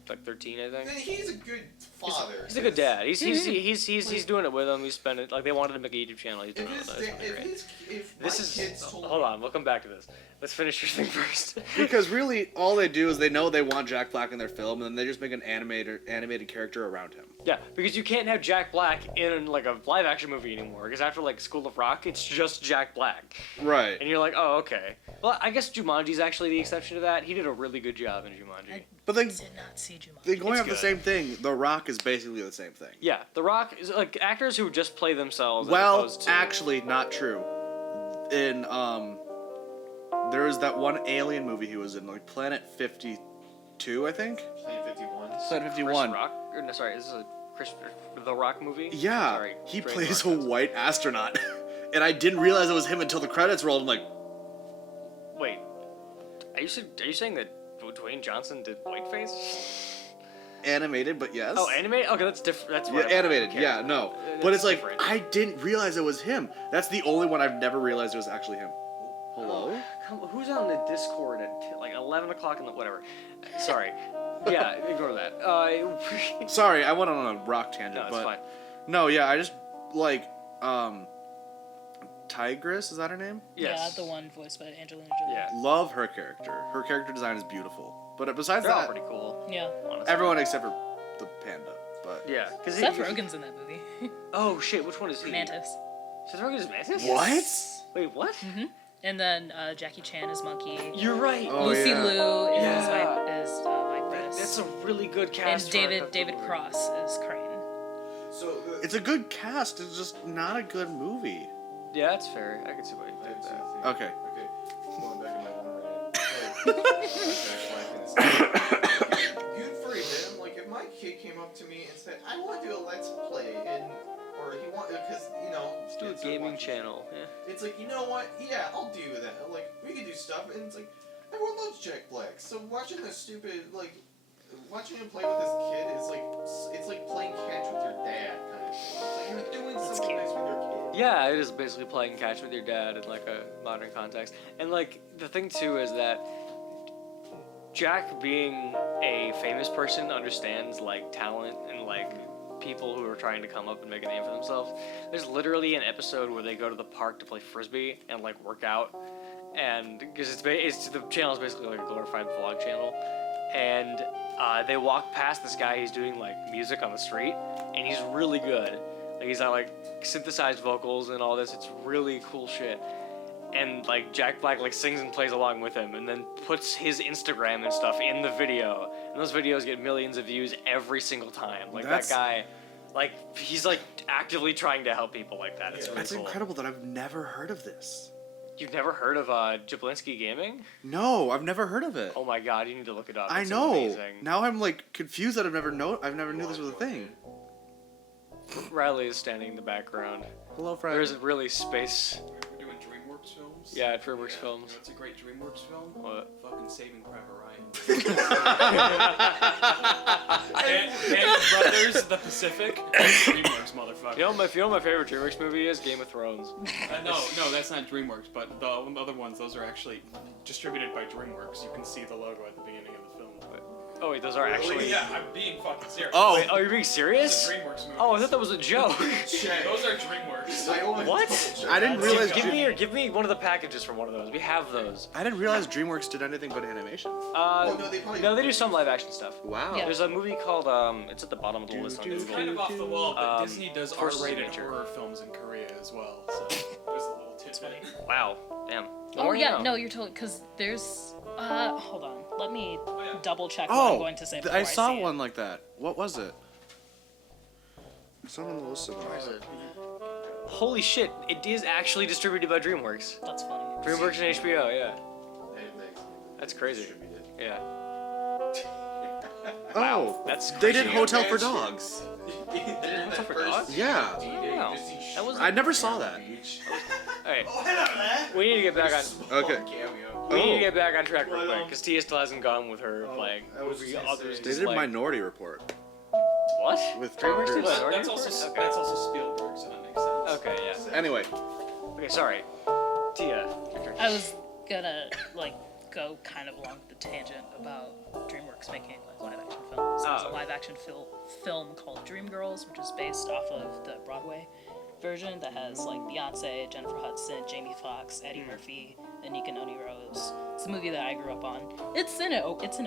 like 13, I think. Then he's a good father. He's a good dad. He's doing it with them. He's spending like they wanted to make a YouTube channel. He's doing it with us. It's really great. If This my is kids told hold on. We'll come back to this. Let's finish your thing first. because really all they do is they know they want Jack Black in their film, and then they just make an animated character around him. Yeah, because you can't have Jack Black in like a live action movie anymore. Because after like School of Rock, it's just Jack Black, Right. and you're like, oh okay. Well, I guess Jumanji's actually the exception to that. He did a really good job in Jumanji. But then Did not see Jumanji. they going It's off the good. same thing. The Rock is basically the same thing. Yeah, The Rock is like actors who just play themselves. as Well, opposed to... actually, not true. In there was that one Alien movie he was in, like Planet 52, I think. Planet 51. Planet Chris 51. Rock? Or, no, sorry, this is a The Rock movie? Yeah, Sorry, he Dwayne plays Rock. a white astronaut, and I didn't realize it was him until the credits rolled. I'm like, Wait, are you saying that Dwayne Johnson did whiteface? animated, but yes. Oh, animated? Okay, that's different. That's Yeah, whatever. animated. Okay. Yeah, no. That's But it's like different. I didn't realize it was him. That's the only one I've never realized it was actually him. Hello? Who's on the Discord at like 11 o'clock in the whatever? Sorry. Yeah, ignore that. Sorry, I went on a rock tangent, no, it's but fine. no, yeah, I just like Tigress, is that her name? Yes. Yeah, the one voiced by Angelina Jolie. Yeah. Love her character. Her character design is beautiful. But besides They're all that, pretty cool. Yeah. Honestly. everyone except for the panda. But Yeah. Cause Seth Rogen's in that movie. Oh shit! Which one is he? Mantis. Seth Rogen is Mantis. what? Wait, what? Mm-hmm. And then Jackie Chan is Monkey. You're right. Oh, Lucy yeah. Liu is Yeah. Viperess. That's a really good and cast. for a David movie. Cross is Crane. So It's a good cast. It's just not a good movie. Yeah, that's fair. I can see why you I think have two that. things. Okay. Okay. Going back to my one rant. Good for him. Like if my kid came up to me and said, "I want to do a let's play," or he want because Let's do a kids are gaming watching channel. Yeah. It's like, you know what? Yeah, I'll do that. Like, we could do stuff, and it's like, everyone loves Jack Black. So watching him play with this kid is like, it's like playing catch with your dad kind of thing. It's like you're doing That's something cute. nice with your kid. Yeah, it is basically playing catch with your dad in like a modern context. And like the thing too is that Jack, being a famous person, understands like talent and like people who are trying to come up and make a name for themselves. There's literally an episode where they go to the park to play frisbee and like work out, and because the channel is basically like a glorified vlog channel, and they walk past this guy who's doing like music on the street, and he's really good. Like he's got like synthesized vocals and all this. It's really cool shit. And like Jack Black like sings and plays along with him, and then puts his Instagram and stuff in the video. And those videos get millions of views every single time. Like That's- that guy, like he's like actively trying to help people like that. It's really That's cool. incredible that I've never heard of this. You've never heard of Jablinski Gaming? No, I've never heard of it. Oh my god, you need to look it up. I It's know. amazing. Now I'm like confused that I've never knew this was a thing. Riley is standing in the background. Hello, friend. There isn't really space. We're doing DreamWorks films. Yeah, Dreamworks films. It's a great DreamWorks film. What? Fucking Saving Private Ryan. and Brothers, The Pacific. DreamWorks, motherfucker. You know what my favorite DreamWorks movie is? Game of Thrones. No, that's not DreamWorks. But the other ones, those are actually distributed by DreamWorks. You can see the logo at the beginning of the film. Oh wait, those are actually. Yeah, I'm being fucking serious. Oh. Wait, oh, you're being This serious? is DreamWorks movies. Oh, I thought that was a joke. Those are DreamWorks. What? I didn't realize. Give me one of the packages from one of those. We have those. I didn't realize DreamWorks did anything but animation. No, they do some live action stuff. Wow. Yeah. There's a movie called it's at the bottom of the list on It's Google. kind of off the wall, but Disney does Force R-rated Signature. horror films in Korea as well. So there's a little tidbit. Wow, damn. Oh Or, yeah, you know. no, you're totally because there's. Hold on. Let me double check what Oh, I'm going to say. Before I saw see one like that. What was it? It's not on the list somewhere. Where is it? Holy shit! It is actually distributed by DreamWorks. That's funny. DreamWorks and HBO, yeah. That's crazy. Yeah. Oh, That's they did crazy. Hotel for Dogs. Hotel for Dogs? Yeah. Wow. That was. I never saw that. Hey, we need to get back on. Okay. We need Oh. to get back on track real quick because Tia still hasn't gone with her like I was movie just gonna others. say- They just, did like, Minority Report What? with Tom DreamWorks did Cruise. Minority That's also Report? Okay. that's also Spielberg, so that makes sense. Okay, yeah. Anyway, Okay, sorry. Tia. I was gonna go kind of along the tangent about DreamWorks making live action films. There's Oh. a live action film called Dreamgirls, which is based off of the Broadway version that has Beyonce, Jennifer Hudson, Jamie Foxx, Eddie Murphy, and Nika Noni Rose. It's a movie that I grew up on. It's an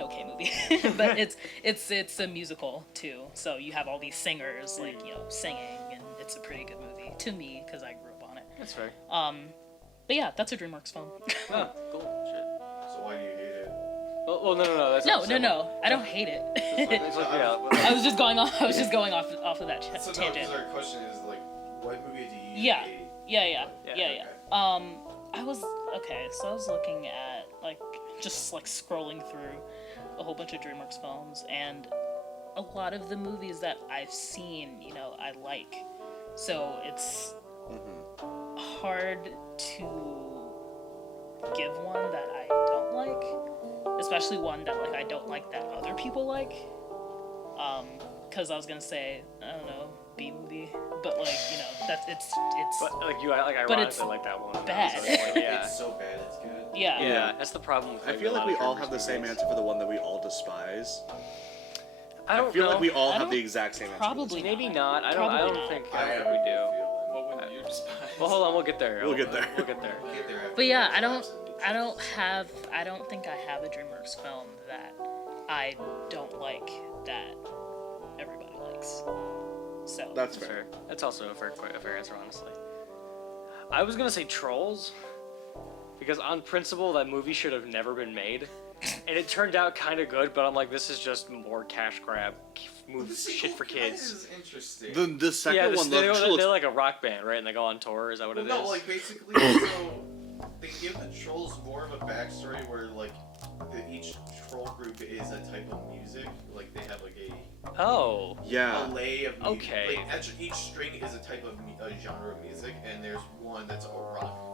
okay movie, but it's a musical too. So you have all these singers singing, and it's a pretty good movie to me because I grew up on it. That's fair. But yeah, that's a DreamWorks film. Oh, cool. Shit. So why do you hate it? Well, no. That's No, I don't hate it. It's like, yeah, I was just going off of that So no, tangent. because our question is what movie do you Yeah. hate? Yeah. Okay. I was so I was looking at just scrolling through a whole bunch of DreamWorks films, and a lot of the movies that I've seen, I like. So it's hard to give one that I don't like, especially one that I don't like that other people like. Because I was gonna say, I don't know, B movie, but that it's But I But ironically it's like that one. bad. So it's yeah. It's so bad, it's good. yeah. Yeah, that's the problem. With I feel a like lot we of all DreamWorks have the same movies. answer for the one that we all despise. I don't I feel know. like we all I have don't- the exact same answer. Probably Maybe not. not. I Probably don't not. think I we have do. a feeling. What would you despise? Well, hold on. We'll get there. We'll get there. We'll get there. We'll get there after But yeah, the I don't episodes. think I have a DreamWorks film that I don't like that everybody likes. So That's That's fair. fair. That's also a fair answer, honestly. I was gonna say Trolls, because on principle that movie should have never been made, and it turned out kind of good. But I'm like, this is just more cash grab, shit for kids. This is interesting. The second Yeah, one they're looks like a rock band, right? And they go on tour. Is that what it is? No, basically, so they give the trolls more of a backstory where each troll group is a type of music. They have Oh. a yeah. lay of music. Okay. Each string is a type of a genre of music, and there's one that's a rock.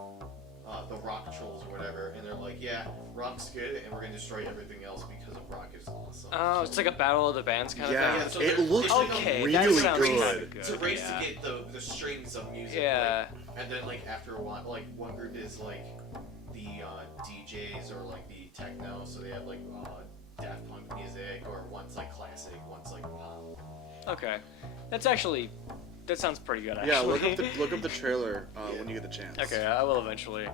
The rock trolls or whatever, and they're like, yeah, rock's good, and we're gonna destroy everything else because of rock is awesome. Oh, it's like a battle of the bands kind Yeah. of Yeah, so It they're- looks it's like Okay, a- that really sounds good. kinda good. It's a race yeah. to get the strings of music. Yeah. And then after a while, one group is the DJs or the techno, so they have Daft Punk music, or one's classic, one's pop. Okay. That sounds pretty good. Actually. Yeah, look up the trailer when you get the chance. Okay, I will eventually.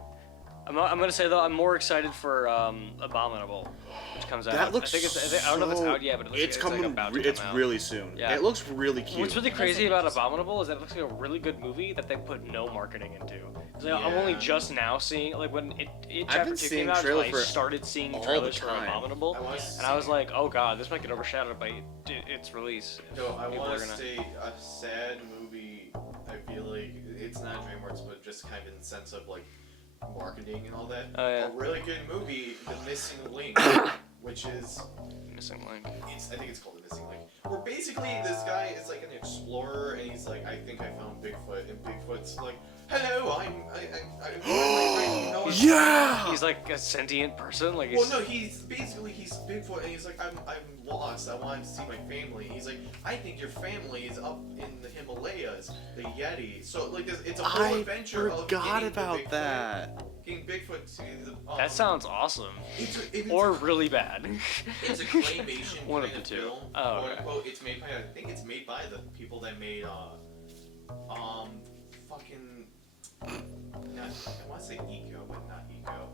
I'm gonna say though, I'm more excited for Abominable, which comes out. That looks I don't know if it's out yet, but it looks it's like coming. it's about to It's come out. really soon. Yeah. It looks really cute. What's really crazy about Abominable is that it looks like a really good movie that they put no marketing into. 'Cause I'm only Yeah. just now seeing when it I've chapter been 2 seeing came out. trailers I for started seeing all the trailers for time. Abominable, and I was like, oh god, this might get overshadowed by its release. So I People want are to gonna- say a sad movie. I feel like it's not DreamWorks, but just kind of in the sense of marketing and all that. Oh, yeah. A really good movie, The Missing Link, which is Missing link. I think it's called The Missing Link. Where basically this guy is an explorer, and he's like, I think I found Bigfoot, and Bigfoot's like, hello, I'm Yeah! He's like a sentient person. Like, he's... Well, no, he's Bigfoot, and he's like, I'm lost. I wanted to see my family. He's like, I think your family is up in the Himalayas, the Yeti. So like, it's a whole adventure of forgot getting about Bigfoot, that. Getting Bigfoot to the. That sounds awesome. It's Or really bad. It's a claymation One of kind the two. film. Oh, Quote okay. unquote. It's made by, I think it's made by the people that made fucking not, I want to say Eco, but not Eco.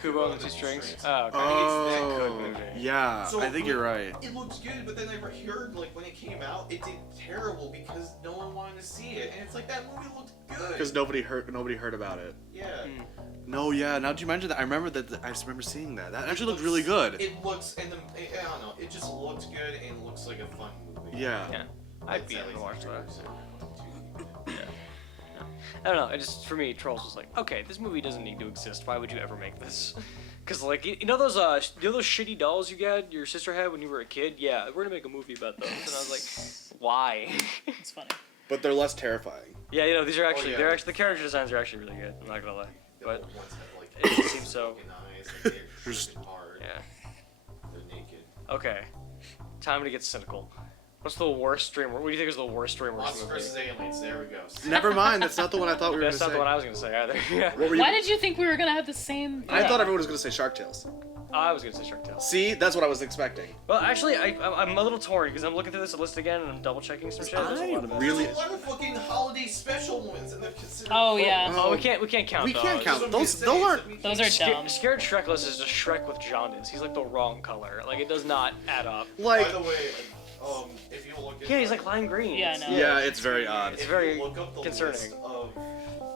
Kubo and the Two Strings. Oh, okay. Oh, movie. yeah, So, I think you're right. It looks good, but then I heard like when it came out, it did terrible because no one wanted to see it, and it's like that movie looked good. Because nobody heard about it. Yeah. No, yeah. Now that you mention that, I remember that. I just remember seeing that. That actually looked really good. It looks, and I don't know, it just looks good and looks like a fun movie. Yeah. Yeah. I'd be in to watch that. I don't know. It just, for me, Trolls was like, okay, this movie doesn't need to exist. Why would you ever make this? Because like, you know those shitty dolls your sister had when you were a kid? Yeah, we're gonna make a movie about those. And I was like, why? It's funny. But they're less terrifying. Yeah, you know, these are actually, yeah. they're actually, the character designs are actually really good. I'm not gonna lie. The But old ones have, like, it just seems so. fucking eyes, like, they're shooting hard. Yeah. They're naked. Okay. Time to get cynical. What's the worst Dreamworks? What do you think is the worst Dreamworks Monsters movie? vs. Aliens, there we go. Never mind. That's not the one I thought we were That's gonna not the say. one I was gonna say either. Yeah. What were you? Why did you think we were gonna have the same? I thought everyone was gonna say Shark Tales. I was gonna say Shark Tale. See, that's what I was expecting. Well, actually, I'm a little torn because I'm looking through this list again and I'm double checking some shit. There's a lot of it. Really- There's a lot of fucking holiday special ones, and they're considered. Oh yeah, Oh, we can't count We those. can't count That's what I'm those. saying, Those aren't. so we those are can't- dumb. Scared Shrekless is just Shrek with jaundice. He's like the wrong color. Like it does not add up. Like, By the way, if you look at Yeah, he's like lime green. Yeah, I know. yeah, it's very odd. It's if very you look up the concerning. list of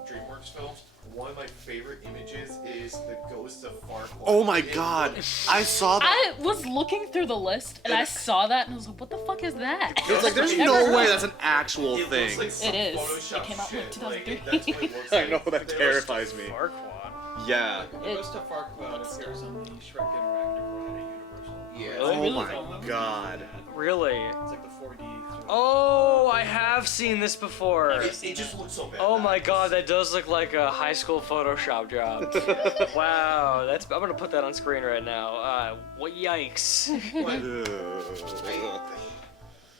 DreamWorks films, one of my favorite images is the Ghost of Farquaad. Oh my It god, looks- I saw that. I was looking through the list and I saw that and I was like, what the fuck is that? It's like there's no way that's an actual It thing. looks like some It is. Photoshop It came out in, like, shit. 2003. That's what it looks I like. know that There terrifies me. Farquaad. Yeah. The Ghost of Farquaad appears on the Shrek Interactive ride at Universal. Yeah. Oh Really? my god. Really? It's like the 4D. Oh, I have seen this before. It just looks so bad. Oh my god, that does look like a high school Photoshop job. Wow, I'm gonna put that on screen right now. What yikes. I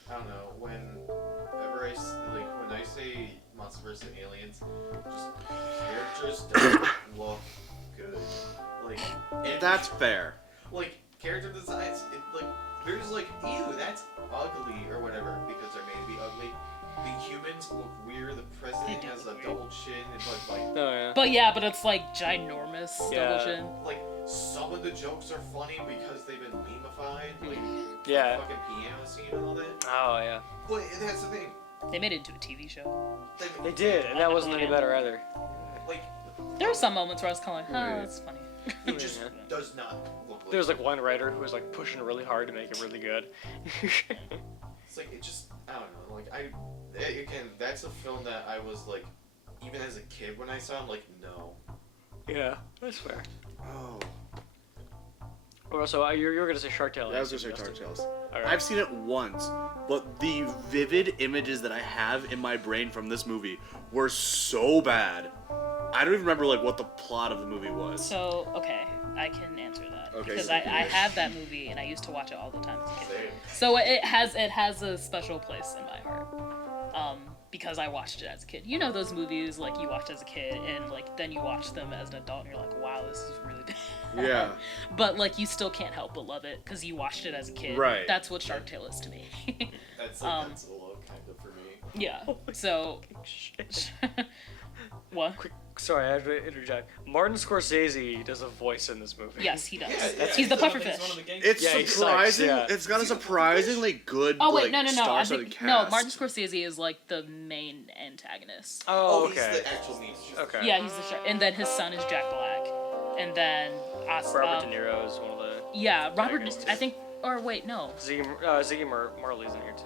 don't know. Whenever when I say Monsters vs. Aliens, just characters don't look good. Like That's fair. like character designs. There's like, ew, that's ugly or whatever because they're made to be ugly. The humans look weird. The president They do has a look weird. double chin and like Oh yeah. But yeah, but it's like ginormous Yeah. double chin. like some of the jokes are funny because they've been memeified, like Yeah. the fucking piano scene and all that. Oh yeah. But that's the thing. They made it into a TV show. They did, and that wasn't any better either. Like There were some moments where I was kind of like, Right. that's funny. it just Yeah. does not look like. There was like one writer who was like pushing really hard to make it really good. It's like it just I don't know. Like again, that's a film that I was like, even as a kid when I saw him, like no. Yeah, that's fair. Oh. Or so you're gonna say Shark Tale. Yeah, I was gonna say Shark Tales. Alright. I've seen it once, but the vivid images that I have in my brain from this movie were so bad. I don't even remember like what the plot of the movie was. So, okay, I can answer that. Okay. Because I have that movie and I used to watch it all the time as a kid. Same. So it has a special place in my heart. Because I watched it as a kid. You know those movies like you watched as a kid and like then you watch them as an adult and you're like, wow, this is really bad. Yeah. But like you still can't help but love it because you watched it as a kid. Right. That's what Shark Tale is to me. That's like Godzilla kind of for me. Yeah. So what? Quick, sorry, I have to interject. Martin Scorsese does a voice in this movie. Yes, he does. Yeah, He's the He's one of pufferfish. the gangsters. It's Yeah, he sucks, surprising. yeah. It's got a surprisingly good. Oh wait, like, no. I star-studded think cast. no. Martin Scorsese is like the main antagonist. Oh, He's okay. the actual name. Okay. Yeah, he's the shark. And then his son is Jack Black. And then Robert De Niro is one of the. Yeah, Robert. Antagonists. I think. Or wait, no. Ziggy Marley's in here too.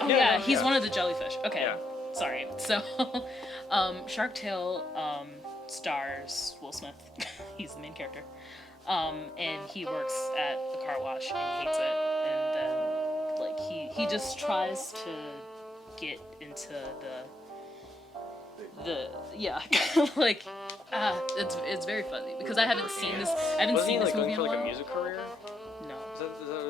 Oh Yeah, yeah, no, he's yeah. one of the jellyfish. Okay, Yeah. sorry. So, Shark Tale stars Will Smith. He's the main character, and he works at the car wash and he hates it. And then like He just tries to get into the yeah, like it's very fuzzy because I haven't seen this. I haven't Wasn't he seen like this movie going in for a like a while. music career?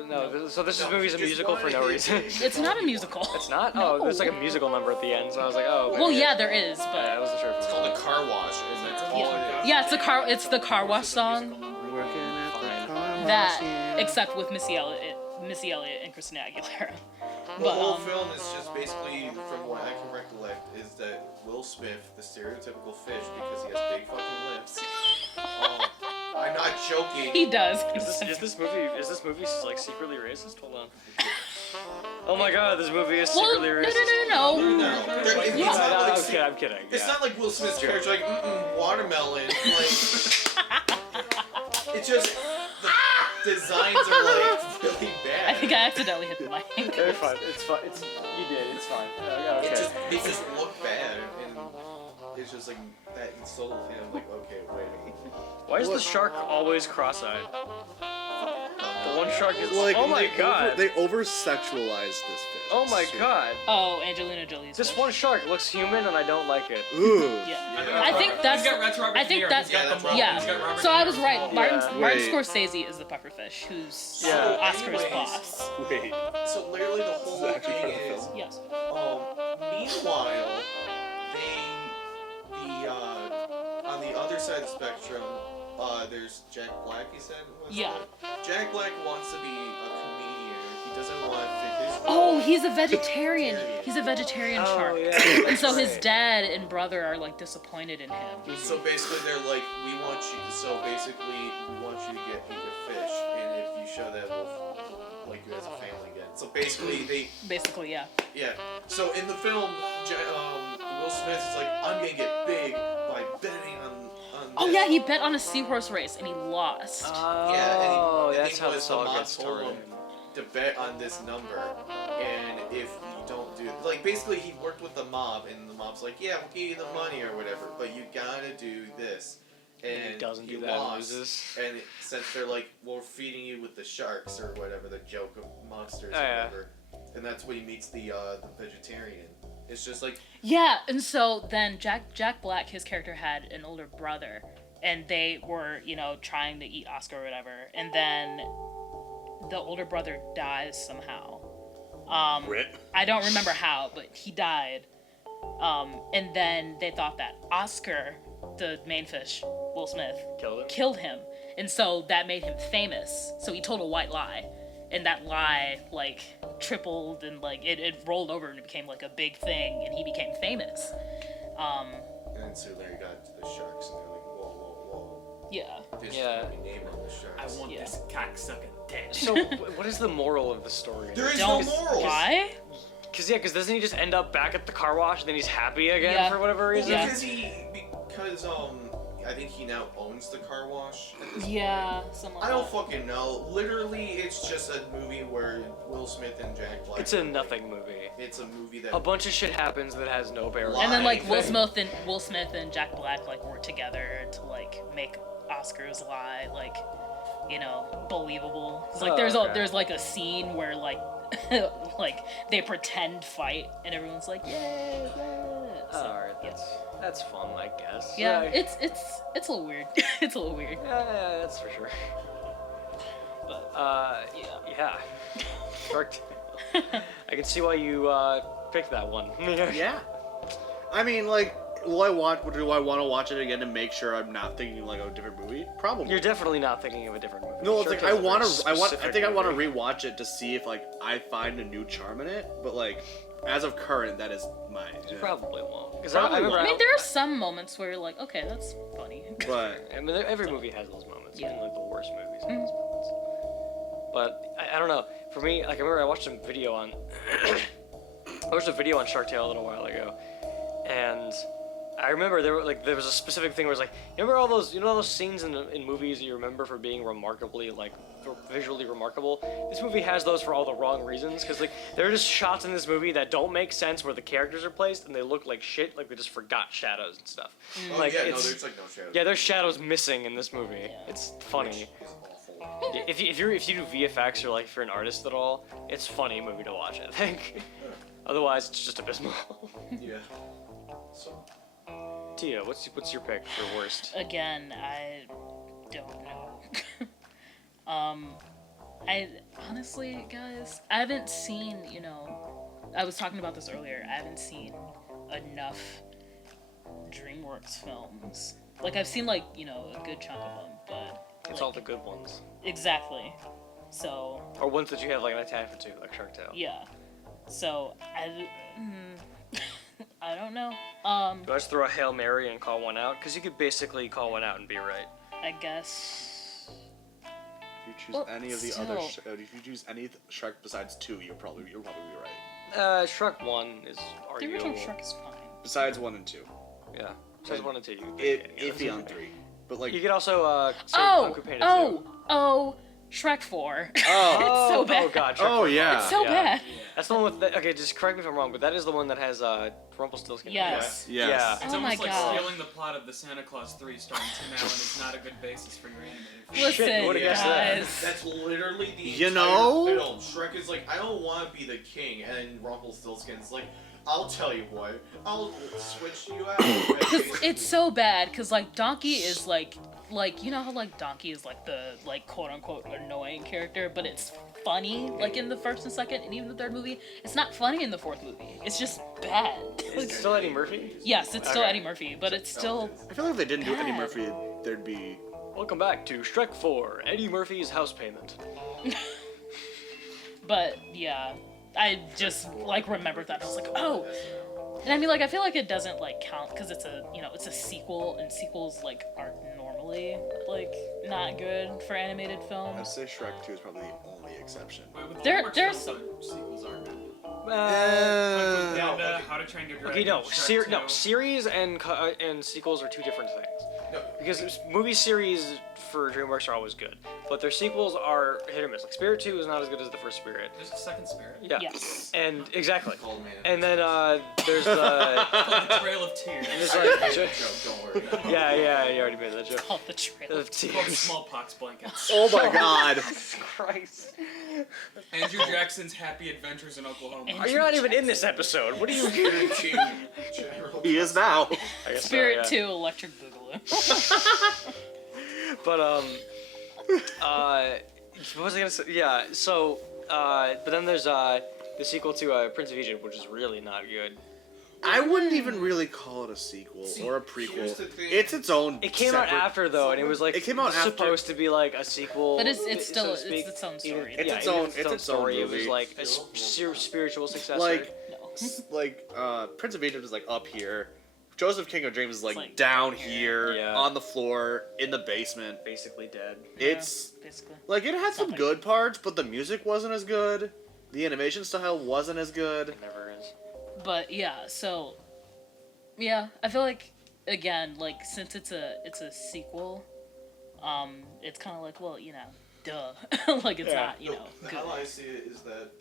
No, So this No, movie's a he just musical for wanted no his- reason. it's not a musical. It's not? No. Oh, there's like a musical number at the end, so I was like, oh. Well, maybe yeah, there is, I but wasn't sure if it was It's called a car wash, and that's all it is. yeah, it's the car wash song Working at the car wash, that, yeah. except with Missy Elliott and Christina Aguilera. The But whole film is just basically, from what I can recollect, is that Will Smith, the stereotypical fish, because he has big fucking lips. I'm not joking. he does. Is this movie like secretly racist? Hold on. Oh my god, this movie is Well, secretly no, racist. no. No, it's Yeah. not like I'm kidding. It's Yeah. not like Will Smith's character, like watermelon. Like it's just the designs are like really bad. I think I accidentally hit the mic. It's fine. It's fine. You did. It's fine. Okay. It just look bad, and it's just like that insulted him. Like, okay, wait. Why is the shark always cross-eyed? The one shark is. Like, Oh my god. They over sexualize this fish. Oh my god. Oh, Angelina Jolie's. This fish. one shark looks human, and I don't like it. Ooh. Yeah, I think that's. Robert I think De Niro. that's. He's got the that's mole. Yeah. He's got Robert So De I was Niro's right. mole. Martin Wait. Scorsese is the pufferfish, who's Yeah. Oscar's anyways. boss. Wait. So literally the whole This is actually thing part of the is. film. Yes. Meanwhile, on the other side of the spectrum, there's Jack Black. You said. Was Yeah. it? Jack Black wants to be a comedian. He doesn't want to fit his. Oh, he's a vegetarian. He's a vegetarian Oh shark. yeah. And so his right. dad and brother are like disappointed in him. So basically, they're like, we want you. So basically, we want you to get eat a fish, and if you show that, we'll like you as a family again. So basically, Basically, yeah. yeah. So in the film, Will Smith is like, I'm gonna get big by betting on. Oh this. yeah, he bet on a seahorse race and he lost. Oh, and the that's thing how was, this the all mob gets told started. him to bet on this number, and if you don't do, like, basically he worked with the mob, and the mob's like, yeah, we'll give you the money or whatever, but you gotta do this, and he doesn't do that and lost, loses. and since they're like, well, we're feeding you with the sharks or whatever, the joke of monsters Oh, or yeah. whatever, and that's when he meets the vegetarian. It's just like, Yeah, and so then Jack Black, his character, had an older brother, and they were, trying to eat Oscar or whatever, and then the older brother dies somehow. Rip. I don't remember how, but he died. And then they thought that Oscar, the main fish, Will Smith, Killed him? him. And so that made him famous. So he told a white lie. And that lie, like, tripled and, like, it rolled over and it became, like, a big thing. And he became famous. and then so there you got the sharks, and they're like, whoa, Yeah. this Yeah. should be named on the sharks. I want Yeah. this cocksucking dead. So, what is the moral of the story? There is Don't. no moral. Why? Because doesn't he just end up back at the car wash and then he's happy again Yeah. for whatever reason? Yeah. Because I think he now owns the car wash. At this Yeah, point. something I like don't that. fucking know. Literally, it's just a movie where Will Smith and Jack Black. It's a nothing movie. It's a movie that. A bunch of shit happens that has no bearing. And then like Lie. Will Smith and Jack Black like work together to like make Oscar's lie like, believable. It's like Oh, there's okay. there's like a scene where like like they pretend fight and everyone's like yay. So, Alright, yeah. that's fun, I guess. Yeah, it's a little weird. It's a little weird. Yeah, that's for sure. But Yeah. Correct. I can see why you picked that one. Yeah. I mean, like, do I want to watch it again to make sure I'm not thinking like a different movie? Probably. You're definitely not thinking of a different movie. No, it's Sure like Kids I is a want very to. I specific think I want to movie. rewatch it to see if like I find a new charm in it. But like, as of current, that is my. You probably won't. Because Probably I remember. won't. I mean there are some moments where you're like, okay, that's funny. But I mean, every movie has those moments. Yeah. Even like the worst movies have those moments. But I don't know. For me, like I remember I watched some video on. I watched a video on Shark Tale a little while ago, and I remember there was a specific thing where it's like, you remember all those scenes in movies that you remember for being remarkably like visually remarkable. This movie has those for all the wrong reasons, because like there are just shots in this movie that don't make sense where the characters are placed and they look like shit, like they just forgot shadows and stuff. Oh Like yeah, no, it's there's like no shadows. yeah, there's shadows missing in this movie. Yeah. It's funny. Which is awful. If you do VFX or like if you're an artist at all, it's a funny movie to watch. I think. Otherwise, it's just abysmal. Yeah. So. Tia, what's your pick for worst? Again, I don't know. I honestly, guys, I haven't seen, I was talking about this earlier. I haven't seen enough Dreamworks films. Like, I've seen, like, a good chunk of them, but... It's all the good ones. Exactly. So... Or ones that you have, like, an attachment to, like Shark Tale. Yeah. So, I don't know. Do I just throw a Hail Mary and call one out? Because you could basically call one out and be right. I guess... If you choose Well, any of the still. other, if you choose any Shrek besides 2, you'll probably be right. Shrek 1 is The original arguable. Shrek is fine. Besides 1 and 2, Yeah. Shrek 1 and 2. iffy on 3, but like You could also say Oh! Uncle Painted too. Shrek 4. oh so bad. Oh god, Shrek oh 4. yeah. It's so Yeah. bad. That's the one with okay, just correct me if I'm wrong, but that is the one that has Rumpelstiltskin. Yes. Yes. Yeah. It's Oh almost my like God. stealing the plot of the Santa Claus 3 starting to now, and it's not a good basis for your animated film. Listen, Shit, would've guessed that. guys. That's literally the You entire know? film. Shrek is like, I don't want to be the king, and then Rumpelstiltskin's like, I'll tell you what, I'll switch you out. Cause it's so bad. Cause like Donkey is like you know how like Donkey is like the like quote unquote annoying character, but it's funny like in the first and second and even the third movie. It's not funny in the fourth movie. It's just bad. Is it still Eddie Murphy? Yes, it's still Okay. Eddie Murphy, but it's still I feel like if they didn't do Eddie bad. Murphy, there'd be. Welcome back to Shrek 4, Eddie Murphy's house payment. But yeah, I just like remembered that. I was like, oh. And I mean, like, I feel like it doesn't like count because it's a it's a sequel, and sequels like are normally like not good for animated film. I'd say Shrek 2 is probably the only exception. But with There- DreamWorks there's films, the sequels are good. Uh, And How to Train Your Dragon. okay, no, Shrek 2. series and sequels are two different things. No. Because movie series for DreamWorks are always good, but their sequels are hit or miss. Like Spirit 2 is not as good as the first Spirit. There's a second Spirit. Yeah. Yes. And exactly. Called Man. And then there's the Called the Trail of Tears. there's I like made that joke, don't worry. yeah, you already made that joke. Called the trailer. Of It's called tears. Smallpox Blankets. Oh my god. Christ. Andrew Jackson's Happy Adventures in Oklahoma. And- You're not even in this episode. What are you? General. He is now. I guess so, Spirit yeah. 2, Electric Boogaloo. But what was I gonna say? Yeah. So but then there's the sequel to Prince of Egypt, which is really not good. I wouldn't even really call it a sequel or a here's prequel. the thing. It's its own. It came out separate- after though, and it was like It came out after- supposed to be like a sequel. But it's so still to it's speak. its own Even- story. It's yeah, its even own- if it's its own story. It was movie. like a spiritual successor. Like, No. Prince of Egypt is like up here. Joseph King of Dreams is like, It's like down down here, Yeah. on the floor, in the basement. basically dead. It's Basically. like it had some Something. good parts, but the music wasn't as good. The animation style wasn't as good. It never is. But yeah, so yeah, I feel like again, like since it's a sequel, it's kind of like, well, duh, like it's Yeah. not, No, good. how I see it is that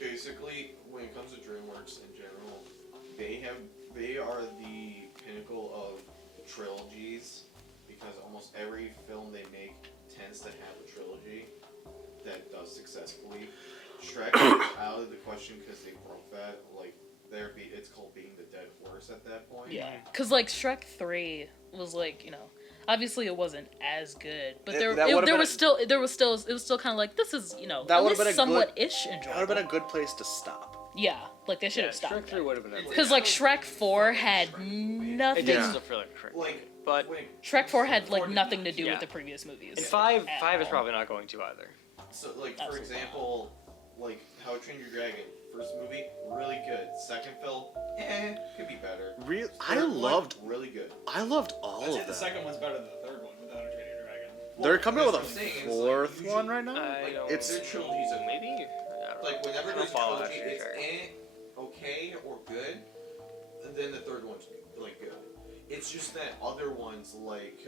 basically when it comes to DreamWorks in general, they are the pinnacle of trilogies because almost every film they make tends to have a trilogy that does successfully. Shrek is out of the question because they broke that. Like it's called beating the dead horse at that point. Yeah, cause like Shrek 3 was like, obviously it wasn't as good, but That there would've been was still it was still kind of like this is That at would've least been a somewhat good- ish enjoyable. That would have been a good place to stop. Yeah, like they should Yeah, have stopped. Shrek 3 would have been that. Because like Shrek 4 had nothing. It did Yeah. still feel like Shrek. Like, But when, Shrek 4 had like Four did nothing not. to do Yeah. with the previous movies. and five at is all. probably not going to either. so like for Absolutely. example, like How to Train Your Dragon, first movie really good. Second film, could be better. I Third one, loved really good. all I'd say of the them. second one's better than the third one without a Train Your Dragon. They're coming out with that's a what I'm saying, it's like, fourth usually- one right now. I don't. It's- Their trilogies are maybe. I don't know. like whenever I don't there's a follow trilogy, How to Train it's Your Dragon. okay or good, and then the third one's like good. It's just that other ones like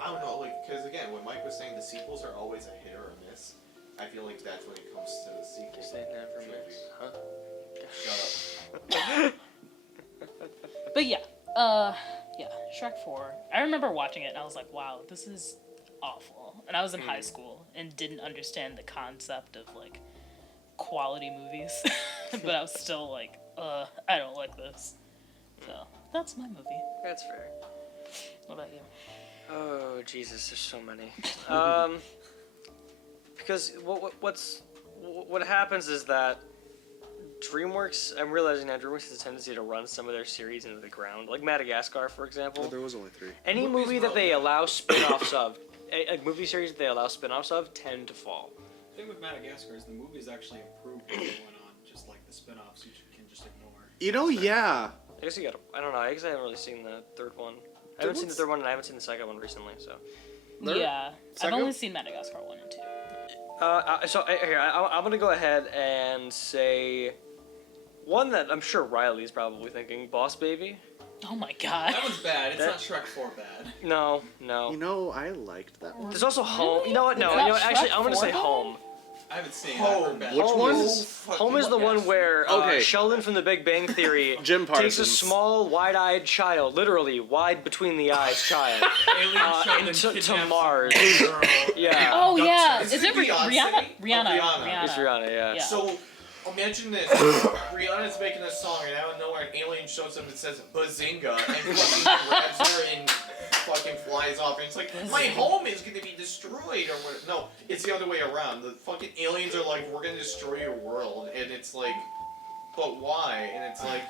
I don't know, like because again, when Mike was saying the sequels are always a hit or a miss, I feel like that's when it comes to the sequels. Say that for me. Huh? Shut up. But yeah, Shrek 4. I remember watching it and I was like, wow, this is awful. And I was in high school and didn't understand the concept of like quality movies. But I was still like, I don't like this. So that's my movie. That's fair. What about you? Oh Jesus, there's so many. Because what happens is that DreamWorks, I'm realizing now DreamWorks has a tendency to run some of their series into the ground, like Madagascar, for example. Oh, there was only 3. Any movie that they allow spin-offs of, a movie series that they allow spin-offs of, tend to fall. The thing with Madagascar is the movies actually improved as they went on, just like the spin-offs you can just ignore. You know, yeah. I guess you gotta, I don't know, I guess I haven't really seen the third one. I haven't seen the third one, and I haven't seen the second one recently, so. Yeah, Second? I've only seen Madagascar 1 and 2. I'm gonna go ahead and say one that I'm sure Riley's probably thinking, Boss Baby. Oh my god. That one's bad. It's not Shrek 4 bad. No. You know, I liked that one. There's also Home. You know what? No, Is you know that what? Actually, Shrek I'm gonna say 4 bad? Home. I haven't seen Home. that. Which one? Home is the one where Okay. Sheldon from The Big Bang Theory Jim takes a Parsons. small, wide-eyed child, literally wide between the eyes child, Alien Sheldon to kidnaps Mars. a girl. Yeah. Oh yeah, Is is it it Beyonce? Rihanna? Oh, Rihanna. Rihanna. It's Rihanna, yeah. Yeah. So, imagine this. Rihanna's making a song, and out of nowhere, an alien shows up and says, Bazinga, and fucking grabs her and fucking flies off. And it's like, my home is gonna be destroyed, or what? No, it's the other way around. The fucking aliens are like, we're gonna destroy your world. And it's like, but why? And it's like,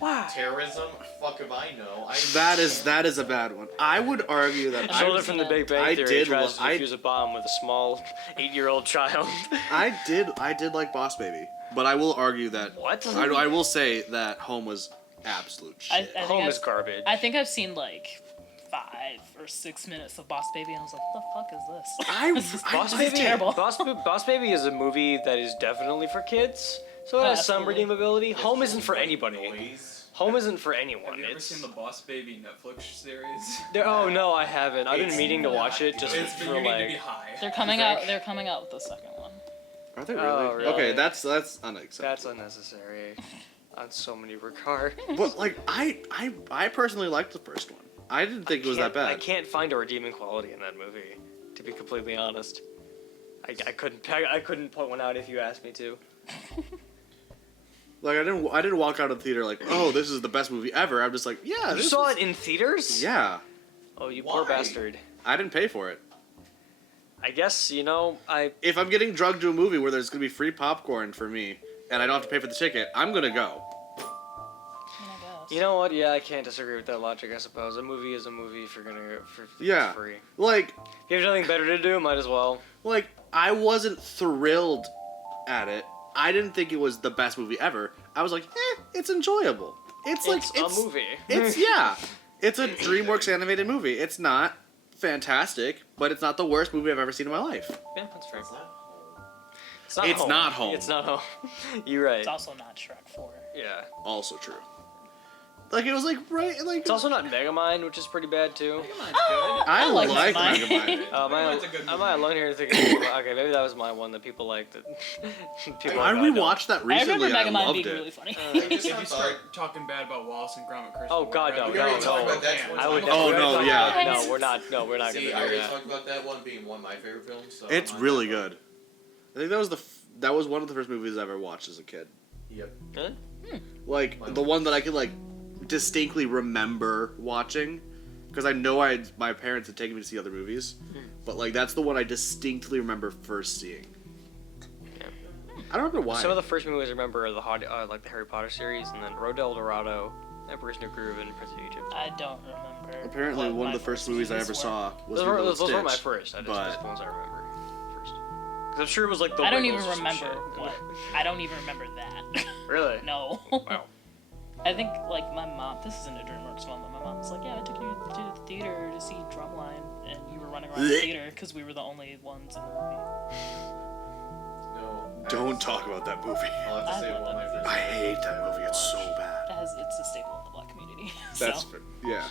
Wow. terrorism? Fuck if I know. That is a bad one. I would argue that Sheldon from The Big Bang I Theory did tries to lo- I- defuse a bomb with a small 8-year-old child. I did like Boss Baby, but I will argue that What? I will say that Home was absolute shit. I think Home I've- is garbage. I think I've seen like 5 or 6 minutes of Boss Baby, and I was like, what the fuck is this? Boss This is Baby, terrible. Boss Baby is a movie that is definitely for kids, so it has some absolutely. redeemability. Home isn't for anybody. Noise. Home isn't for anyone. Have you ever It's seen the Boss Baby Netflix series? oh no, I haven't. I've been It's meaning to watch it just It's for you need to be like. high. They're coming out. They're coming out with the second one. Are they really? Oh, really? Okay, that's unacceptable. That's unnecessary, on so many regards. But like I personally liked the first one. I didn't think it was that I bad. can't find a redeeming quality in that movie, to be completely honest. I couldn't point one out if you asked me to. Like I didn't walk out of the theater like, oh, this is the best movie ever. I'm just like, yeah, You this saw is- it in theaters? Yeah, Oh, you poor Why? bastard. I didn't pay for it. I guess If I'm getting drugged to a movie where there's gonna be free popcorn for me and I don't have to pay for the ticket, I'm gonna go. You know what? Yeah, I can't disagree with that logic. I suppose a movie is a movie if you're gonna go for Yeah. it's free. Like If you have nothing better to do, might as well. I wasn't thrilled at it. I didn't think it was the best movie ever. I was like, it's enjoyable. It's a movie. It's it's a DreamWorks animated movie. It's not fantastic, but it's not the worst movie I've ever seen in my life. Yeah, that's fair. It's not It's not It's home. not Home. It's not home. You're right. It's also not Shrek 4. Yeah. Also true. Like it was like right like It's also not Megamind, which is pretty bad too. Megamine's good. I like like Megamind. Megamind. Megamine's a good Am movie. I alone here thinking? Okay, maybe that was my one that people liked. That people I don't. rewatched that I recently. remember and I Megamind loved being it. really funny. If just you not start talking bad about Wallace and Gromit, Chris. Oh, God, no, We already talked about that. Yeah. I would. Oh, never- no, yeah. No, we're not. No, we're not See, gonna I do already that. talked about that one being one of my favorite films. So It's I'm on really that one. good. I think that was that was one of the first movies I ever watched as a kid. Yep. Huh? Like the one that I could like distinctly remember watching, because I know my parents had taken me to see other movies, but like that's the one I distinctly remember first seeing. Yeah. I don't remember why. Some of the first movies I remember are like the Harry Potter series, and then Road to El Dorado, Emperor's New Groove, and Prince of Egypt. I don't remember. Apparently, what one of my the first movies I ever were. saw was Those were, Lilo and those were my Stitch, first. I just but- those ones I remember first. Because I'm sure it was like the. I don't Wiggles even or some remember shit. what. I don't even remember that. Really? No. Wow. I think like my mom. This isn't a DreamWorks film, but my mom was like, "Yeah, I took you to the theater to see Drumline, and you were running around the theater because we were the only ones in the movie." No. Don't talk about that movie. I'll have to I say love one of my that favorite. I hate that movie. It's so bad. It's a staple in the black community. That's so. yeah.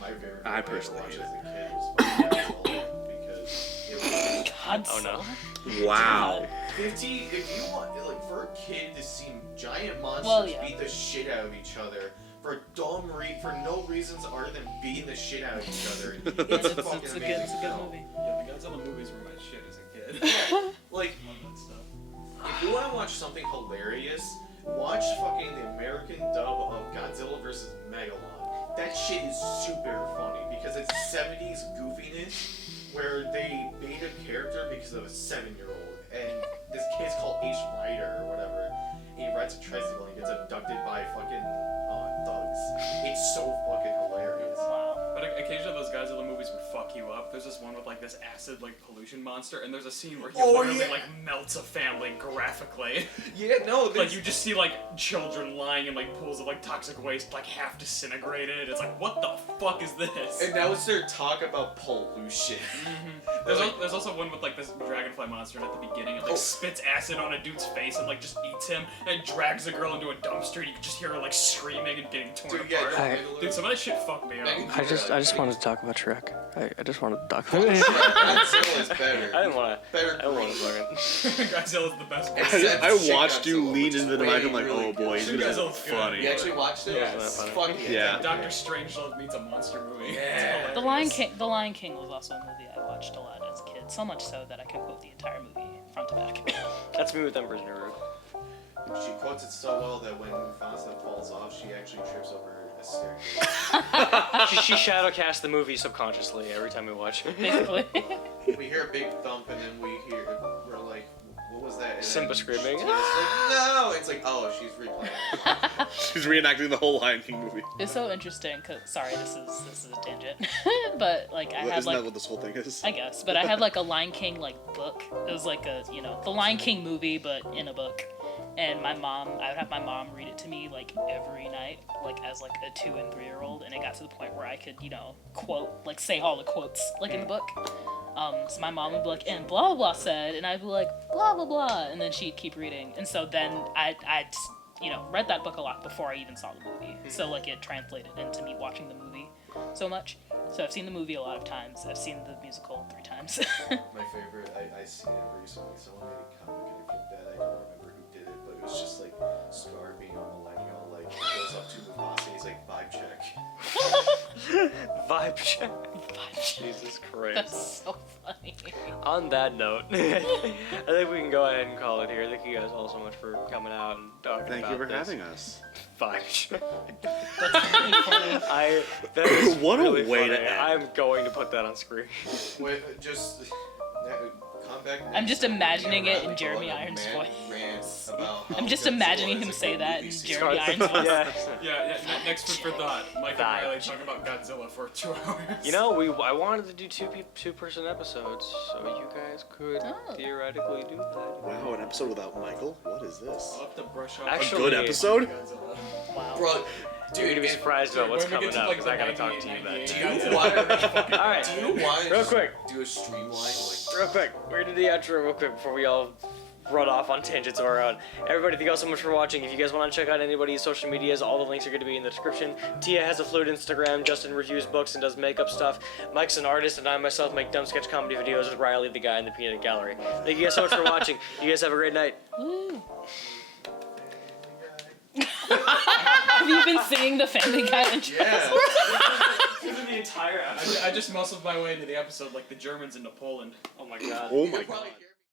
My favorite. I film personally watched hate as a kid was fucking because it was Godzilla. Oh, no. Wow. 50. If you want, like, for a kid to see giant monsters Well, yeah. beat the shit out of each other for no reasons other than beating the shit out of each other. It's It's a fucking a good amazing film. movie. Yeah, the Godzilla movies were my shit as a kid. Like, Love that stuff. if you want to watch something hilarious, watch fucking the American dub of Godzilla vs. Megalon. That shit is super funny because it's 70s goofiness where they made a character because of a 7-year-old, and this kid's called Ace Rider or whatever. He rides a tricycle and he gets abducted by fucking thugs. It's so fucking hilarious. Wow. But occasionally those Godzilla movies would fuck you up. There's this one with like this acid like pollution monster, and there's a scene where he literally like melts a family graphically. Yeah, no, Like you just see like children lying in like pools of like toxic waste, like half disintegrated. It's like, what the fuck is this? and that was their talk about pollution. There's also one with like this dragonfly monster, and at the beginning it like spits acid on a dude's face and like just eats him, and drags the girl into a dumpster, and you can just hear her like screaming and getting torn Dude, yeah, apart. no, Dude, some of that shit fucked me up. I just wanted to talk about Shrek. I just wanted to talk about it. Godzilla is better. I didn't want to. Better I don't want to fucking. Godzilla's the best one. Except I Shin watched you Godzilla, lean which is into the mic. I'm like, really oh boy, he's Shin gonna be Godzilla's good. funny. You actually watched it? Yeah, It's that's fucking Yeah. Doctor Strangelove meets a monster movie. Yeah. The Lion King was also a movie I watched a lot as a kid, so much so that I can quote the entire movie front to back. That's me with Emperor's New Groove. She quotes it so well that when Mufasa falls off, she actually trips over a staircase. She shadowcasts the movie subconsciously every time we watch. Basically. We hear a big thump and then we're like, what was that? And Simba then screaming. Tina's like, no! It's like, oh, she's replaying. She's reenacting the whole Lion King movie. It's so interesting because sorry, this is a tangent, but like I had Isn't like that what this whole thing is? I guess, but I had like a Lion King like book. It was like a the Lion King movie, but in a book. And I would have my mom read it to me like every night, like as like a 2 and 3-year-old, and it got to the point where I could quote like say all the quotes like in the book. So my mom would be like, and blah blah blah said, and I'd be like blah blah blah, and then she'd keep reading, and so then I'd read that book a lot before I even saw the movie. So like it translated into me watching the movie so much. So I've seen the movie a lot of times. I've seen the musical 3 times. My favorite, I seen it recently. Someone made a comic and I feel bad. I don't remember who did it, but it was just like Scar being a millennial, like he goes up to Mufasa and he's like, vibe check. Vibe check. Jesus Christ. That's so funny. On that note, I think we can go ahead and call it here. Thank you guys all so much for coming out and talking Thank about you for this. having us. Vibe check. That's really funny. That is What a really way to funny. end. I'm going to put that on screen. Wait, just come back. I'm just imagining it in Radically Jeremy go on a Irons' mad voice. rant about how I'm just Godzilla imagining is him a say good that in movie Jeremy Irons' voice. Yeah. Next food for thought. Mike Vibe. and Riley talk about Godzilla for 2 hours. You know, I wanted to do two-person episodes, so you guys could Oh. theoretically do that. Wow, an episode without Michael? What is this? I'll have to brush up. Actually- A good episode? Godzilla. Wow. Bro, You're gonna be surprised about what's When we coming get to, up, like, because I the gotta talk to you about 98, it. do you 98. want All right, do you want real quick, do a streamline like real quick. We're gonna do the outro real quick before we all run off on tangents of our own. Everybody, thank you all so much for watching. If you guys want to check out anybody's social medias, all the links are going to be in the description. Tia has a Flute Instagram. Justin reviews books and does makeup stuff. Mike's an artist, and I myself make dumb sketch comedy videos with Riley, the guy in the peanut gallery. Thank you guys so much for watching. You guys have a great night. Woo. Have you been singing the Family Guy intro? yeah. The entire episode. I just muscled my way into the episode like the Germans into Poland. Oh my god. Oh my You'll god. probably hear-